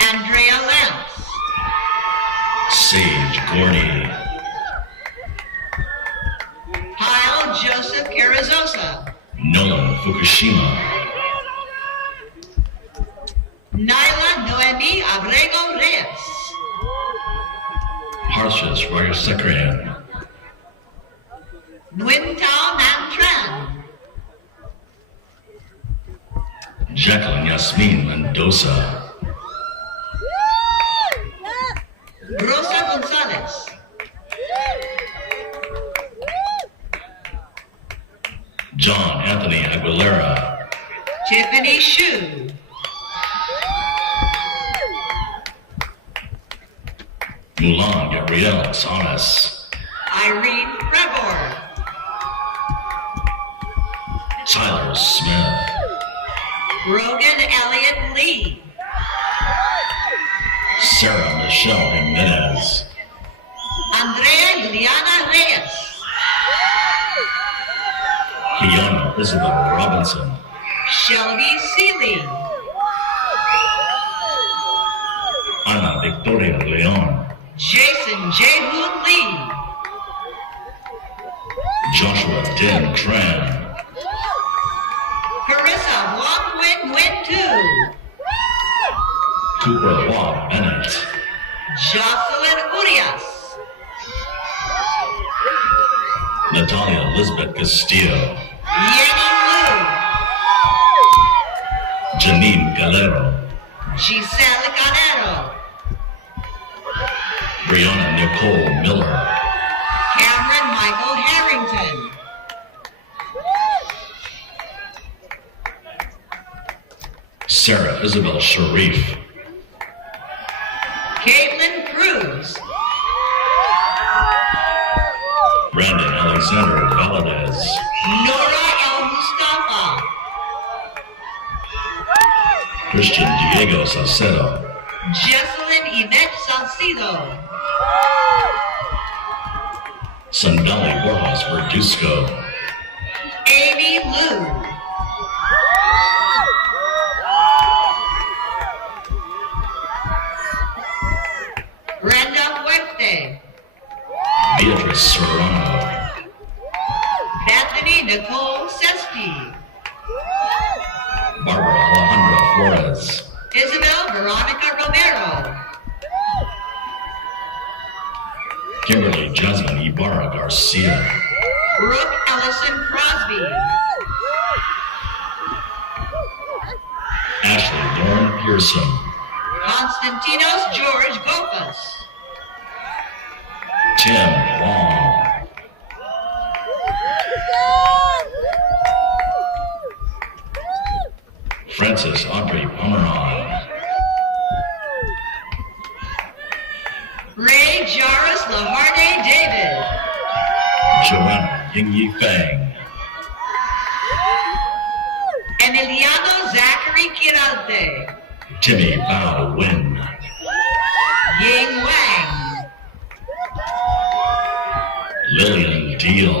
Andrea Lamps. Sage Gorney. Kyle Joseph Carrizosa. Nolan Fukushima. Nyla Noemi Abrego Reyes. Harshas Ragasekrian. Nguyen-Tao Nam Tran. Jacqueline Yasmin Mendoza. Rosa Gonzalez. John Anthony Aguilera. Tiffany Shu. Mulan Gabrielle Sanas. Irene Prebor. Tyler Smith. Rogan Elliott Lee. Sarah Michelle Jimenez. Andrea Juliana Reyes. Kiana Isabel Robinson. Shelby Seeley. Ana Victoria Leon. Jason Jaehoon Lee. Joshua Den Tran. Carissa Wong Nguyen Nguyen Tu. Cooper Wah Bennett. Jocelyn Urias. Natalia Lisbeth Castillo. Yenny Liu. Janine Galero. Giselle Canero. Brianna Nicole Miller. Cameron Michael Harrington. Sarah Isabel Sharif. Caitlin Cruz. Brandon Alexander Valadez. Nora El Mustafa. Christian Diego Salcedo. Jesselyn Yvette Salcido. Sandali Borjas Verduzco. Amy Liu. Brenda Huerte. Beatrice Serrano. Bethany Nicole Sespi. Barbara Alejandra Flores. Isabel Veronica Romero. Kimberly Jasmine Ibarra Garcia. Brooke Ellison Crosby. Ashley Lauren Pearson. Constantinos George Gofas. Tim Long. Francis Audrey Pomeron. Ray Jarvis Laharde David. Joanna Yingyi Fang. Emiliano Zachary Quirarte. Timmy Bao Win. Ying Wang. Lillian Deal.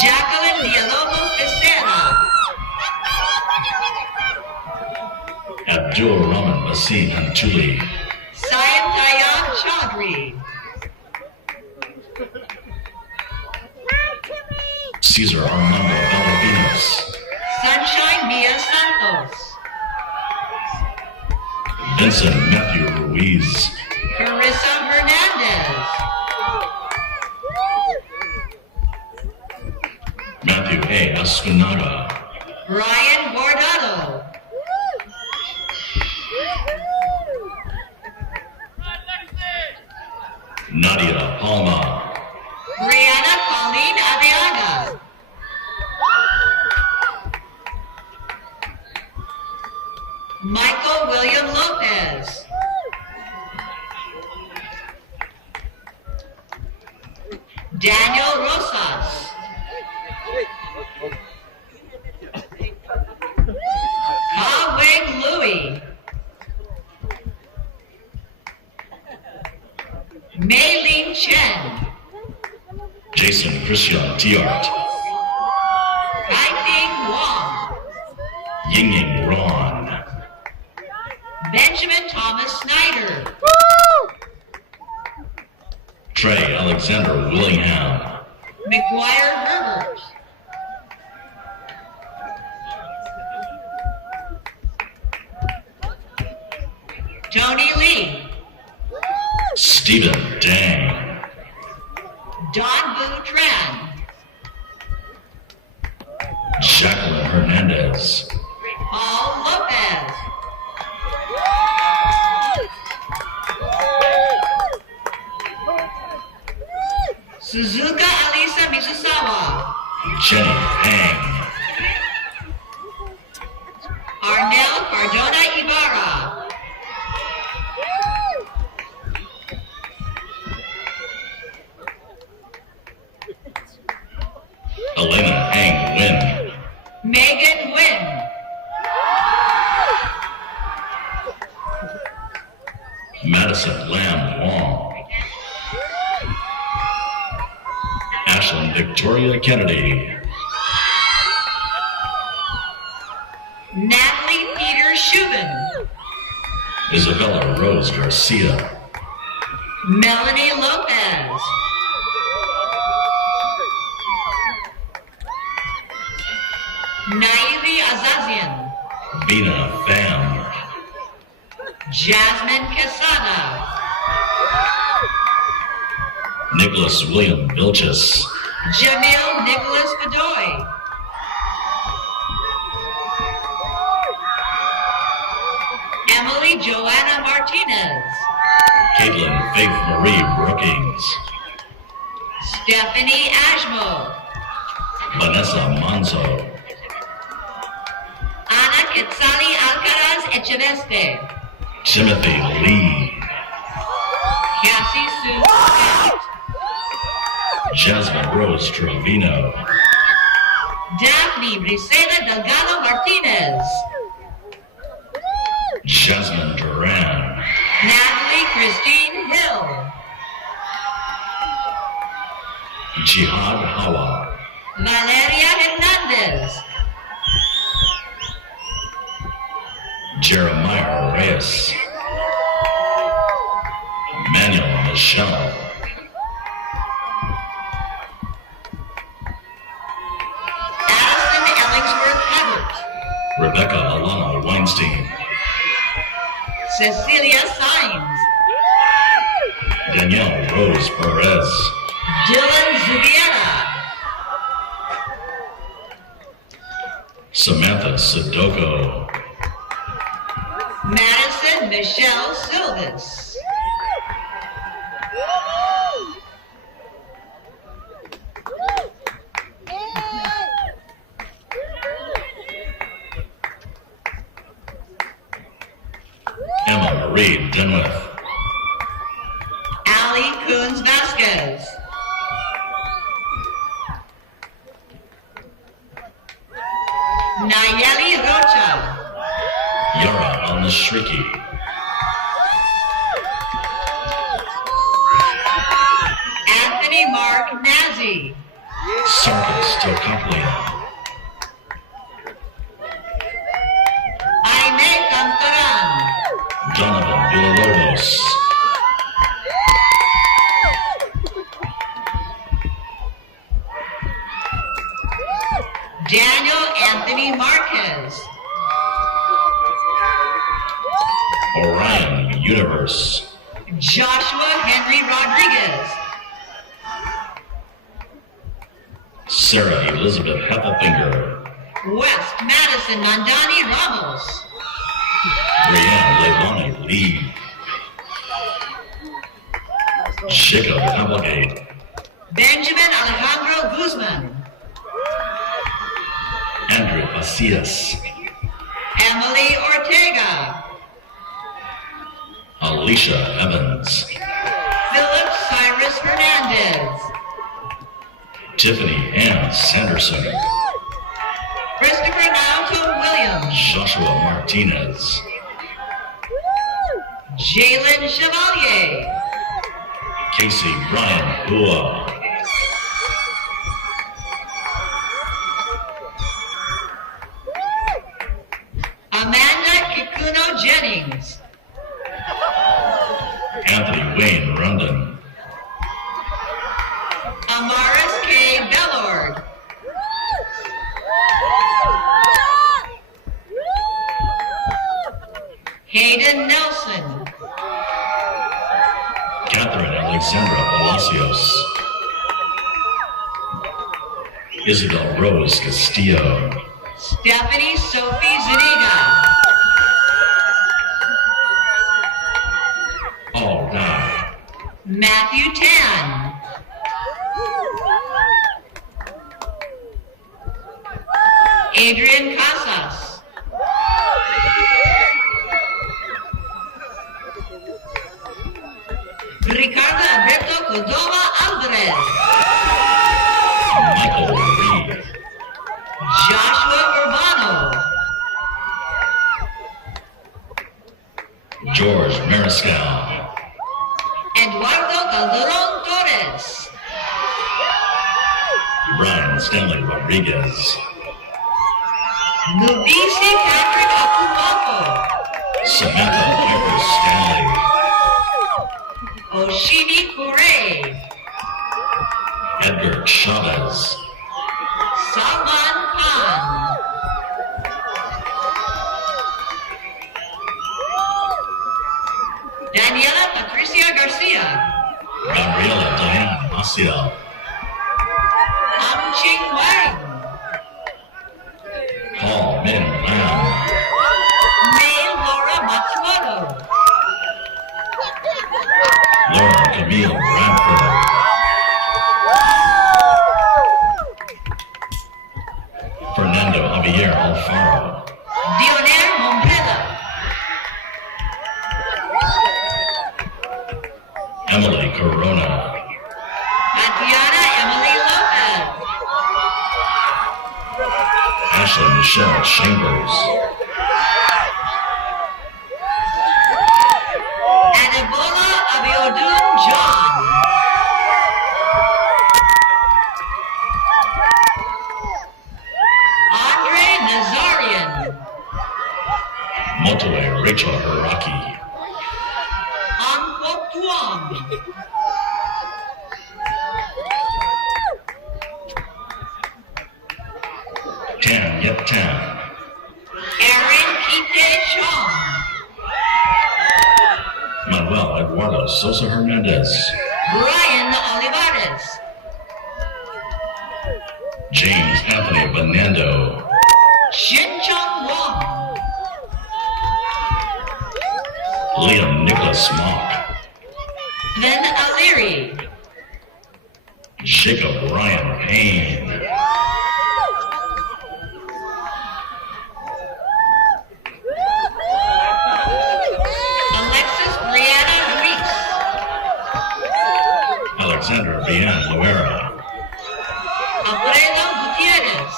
Jacqueline Villalobos Becerra. Abdul Rahman Basim Hantuli. Sayam Tayab Chaudhry. Cesar Armando Valdivinos. Sunshine Mia Santos. Vincent Matthew Ruiz. Carissa Hernandez. Matthew A. Escunaga. Brian Guardado. Nadia Palma. Brianna Pauline Adeaga. Michael William Lopez. Daniel Rosas. Ha Wing Louie. Maylene Chen. Jason Christian Tiart. Kai-Ping Wong. Yingying Ron. Benjamin Thomas Snyder. Trey Alexander Willingham. McGuire Herbert. Tony Lee. Stephen Dang. Don Boo Tran. Jacqueline Hernandez. Paul Lopez. Suzuka Alisa Mizusawa. Jenny Pang. Arnel Cardona Ibarra. Elena Ang Win. Megan Wynn. Madison Lam Wong. Ashlyn Victoria Kennedy. Natalie Peter Shubin. Isabella Rose Garcia. Melanie Lopez. Nairi Azazian. Bina Pham. Jasmine Quesada. Nicholas William Vilches. Jamil Nicholas Bedoy. Emily Joanna Martinez. Caitlin Faith Marie Brookings. Stephanie Ashmo. Vanessa Manzo. Ana Quetzali Alcaraz Echeveste. Timothy Lee. Cassie Sue Scott. Jasmine Rose Trevino. Daphne Brisena Delgado Martinez. Jasmine Duran. Natalie Christine Hill. Jihad Hawa. Valeria Hernandez. Jeremiah Reyes. Manuel Michelle. Allison Ellingsworth Hubbard. Rebecca Alana Weinstein. Cecilia Sines. Danielle Rose Perez. Dylan Zubiera. Samantha Sadoko. Madison Michelle Silvas. Emma Marie Denwith. Ali Coons Vasquez. Nayeli Rocha. Yara Al-Nashriki. Anthony Mark Nazi. Sarkis Tokoplia. Aine Cantoran. Donovan Villalobos. Daniel Anthony Marquez. Orion Universe. Joshua Henry Rodriguez. Sarah Elizabeth Heffelfinger. West Madison Mandani Ramos. Brianne Leilani Lee. Jacob Applegate. Benjamin Alejandro Guzman. Andrew Macias. Emily Ortega. Alicia Evans. Philip Cyrus Hernandez. Tiffany Ann Sanderson. Christopher Naoto Williams. Joshua Martinez. Jalen Chevalier. Casey Ryan Hua. Amanda Kikuno Jennings. Anthony Wayne Rundon. Amaris K. Bellord. Hayden Nelson. Catherine Alexandra Palacios. Isabel Rose Castillo. Stephanie Sophie Zuniga. All die. Matthew Tan. Adrian Casas. Ricardo Alberto Cordova Alvarez. Michael Reed. Joshua Urbano. George Mariscal. Eduardo Calderon Torres. Brian Stanley Rodriguez. Nubisi Patrick Akumako. Samantha Piper Stanley. Oshini Kure. Edgar Chavez. Salman Khan. Daniela Patricia Garcia. Gabriela Diane Maciel. Ham Ching Wang. Paul Min Lam. May Laura Matsumoto. Laura Camille Bradford. Fernando Javier Alfaro. Dioner Mombrella. Emily Corona. Tatiana Emily Lopez. Ashley Michelle Chambers. Adebola Abiodun John. Andre Nazarian. Motoe Rachel Haraki. Angkok Tuong. Tan Yep Tan. Aaron Kite Chong. Manuel Eduardo Sosa Hernandez. Brian Olivares. James Anthony Benando. Shin-Chung Wong. Liam Nicholas Mock. Glenn O'Leary. Jacob Ryan Payne. Alexis Brianna Reese. Alexander Bian Luera. Alfredo Gutierrez.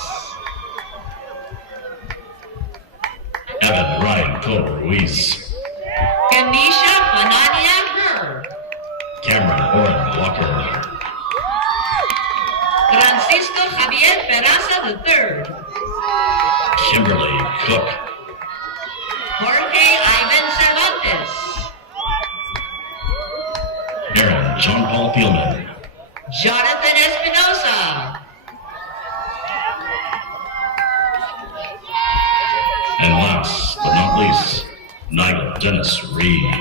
Evan Ryan Cole Ruiz. Kanisha Vanania Herr. Cameron Oren Walker. Francisco Javier Peraza III. Kimberly Cook. Jorge Ivan Cervantes. Aaron John Paul Thielman. Jonathan Espinosa. And last but not least, Nigel Dennis Reed.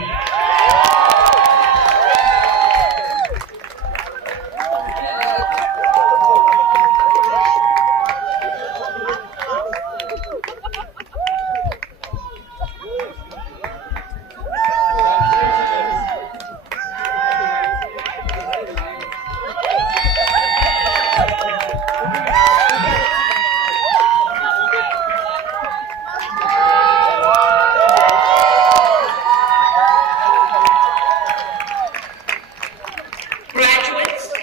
Graduates,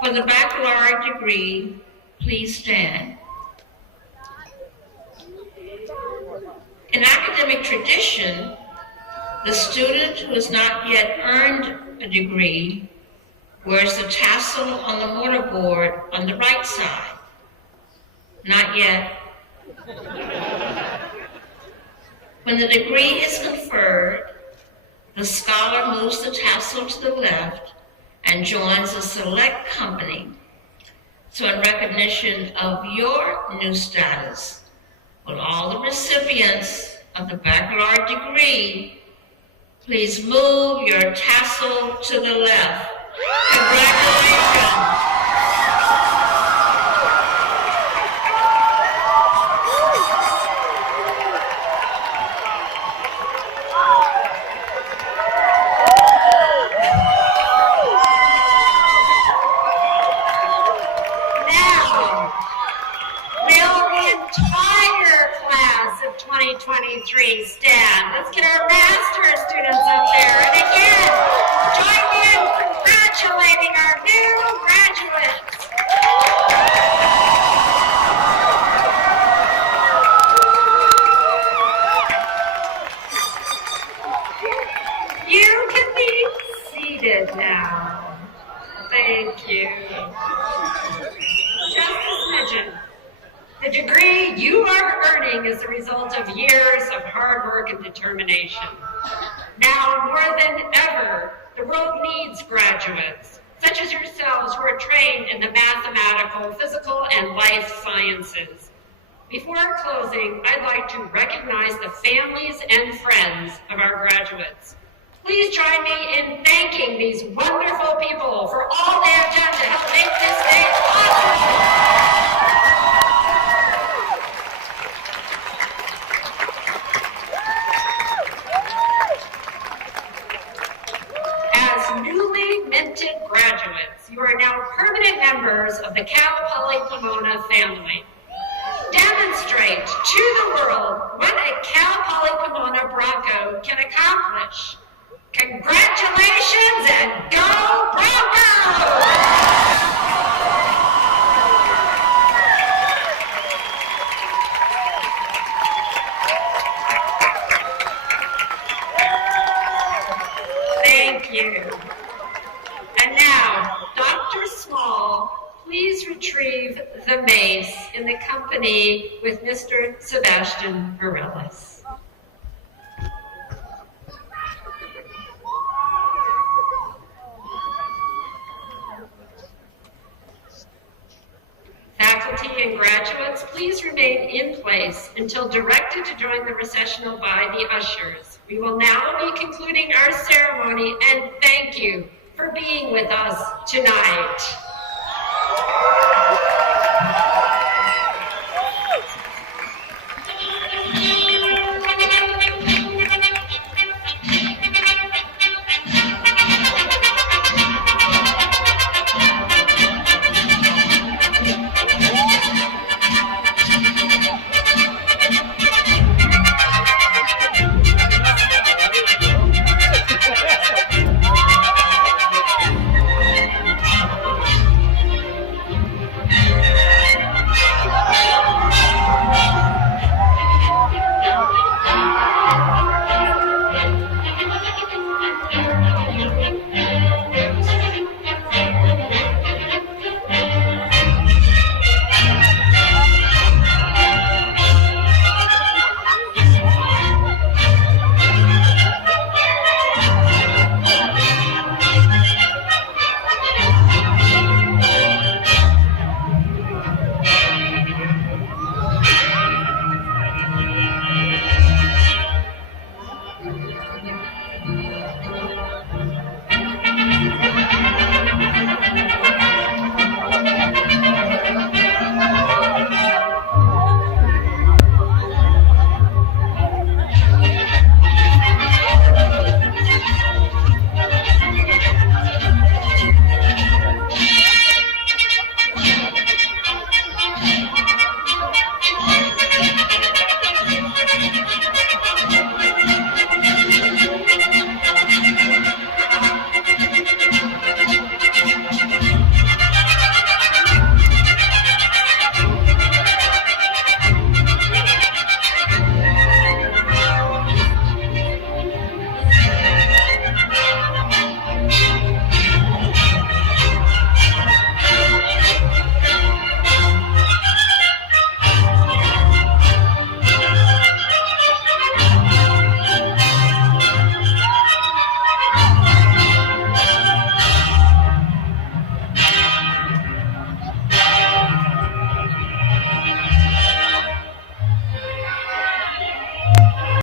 for the baccalaureate degree, please stand. In academic tradition, the student who has not yet earned a degree wears the tassel on the mortarboard on the right side. Not yet. When the degree is conferred, the scholar moves the tassel to the left and joins a select company. So in recognition of your new status, will all the recipients of the baccalaureate degree please move your tassel to the left. Congratulations. Now, will the entire class of 2023 stand? Let's get our master's students up there. And again, join me in congratulating our new graduates. You can be seated now. Thank you. Just a smidgen. The degree you are earning is the result of years of hard work and determination. Now more than ever, the world needs graduates, such as yourselves who are trained in the mathematical, physical, and life sciences. Before closing, I'd like to recognize the families and friends of our graduates. Please join me in thanking these wonderful people for all they have done to help make this day possible. As newly minted graduates, you are now permanent members of the Cal Poly Pomona family. Demonstrate to the world what a Cal Poly Pomona Bronco can accomplish. Congratulations and go Broncos! Thank you. And now, Dr. Small, please retrieve the mace in the company with Mr. Sebastian Morellis. Faculty and graduates, please remain in place until directed to join the recessional by the ushers. We will now be concluding our ceremony, and thank you for being with us tonight.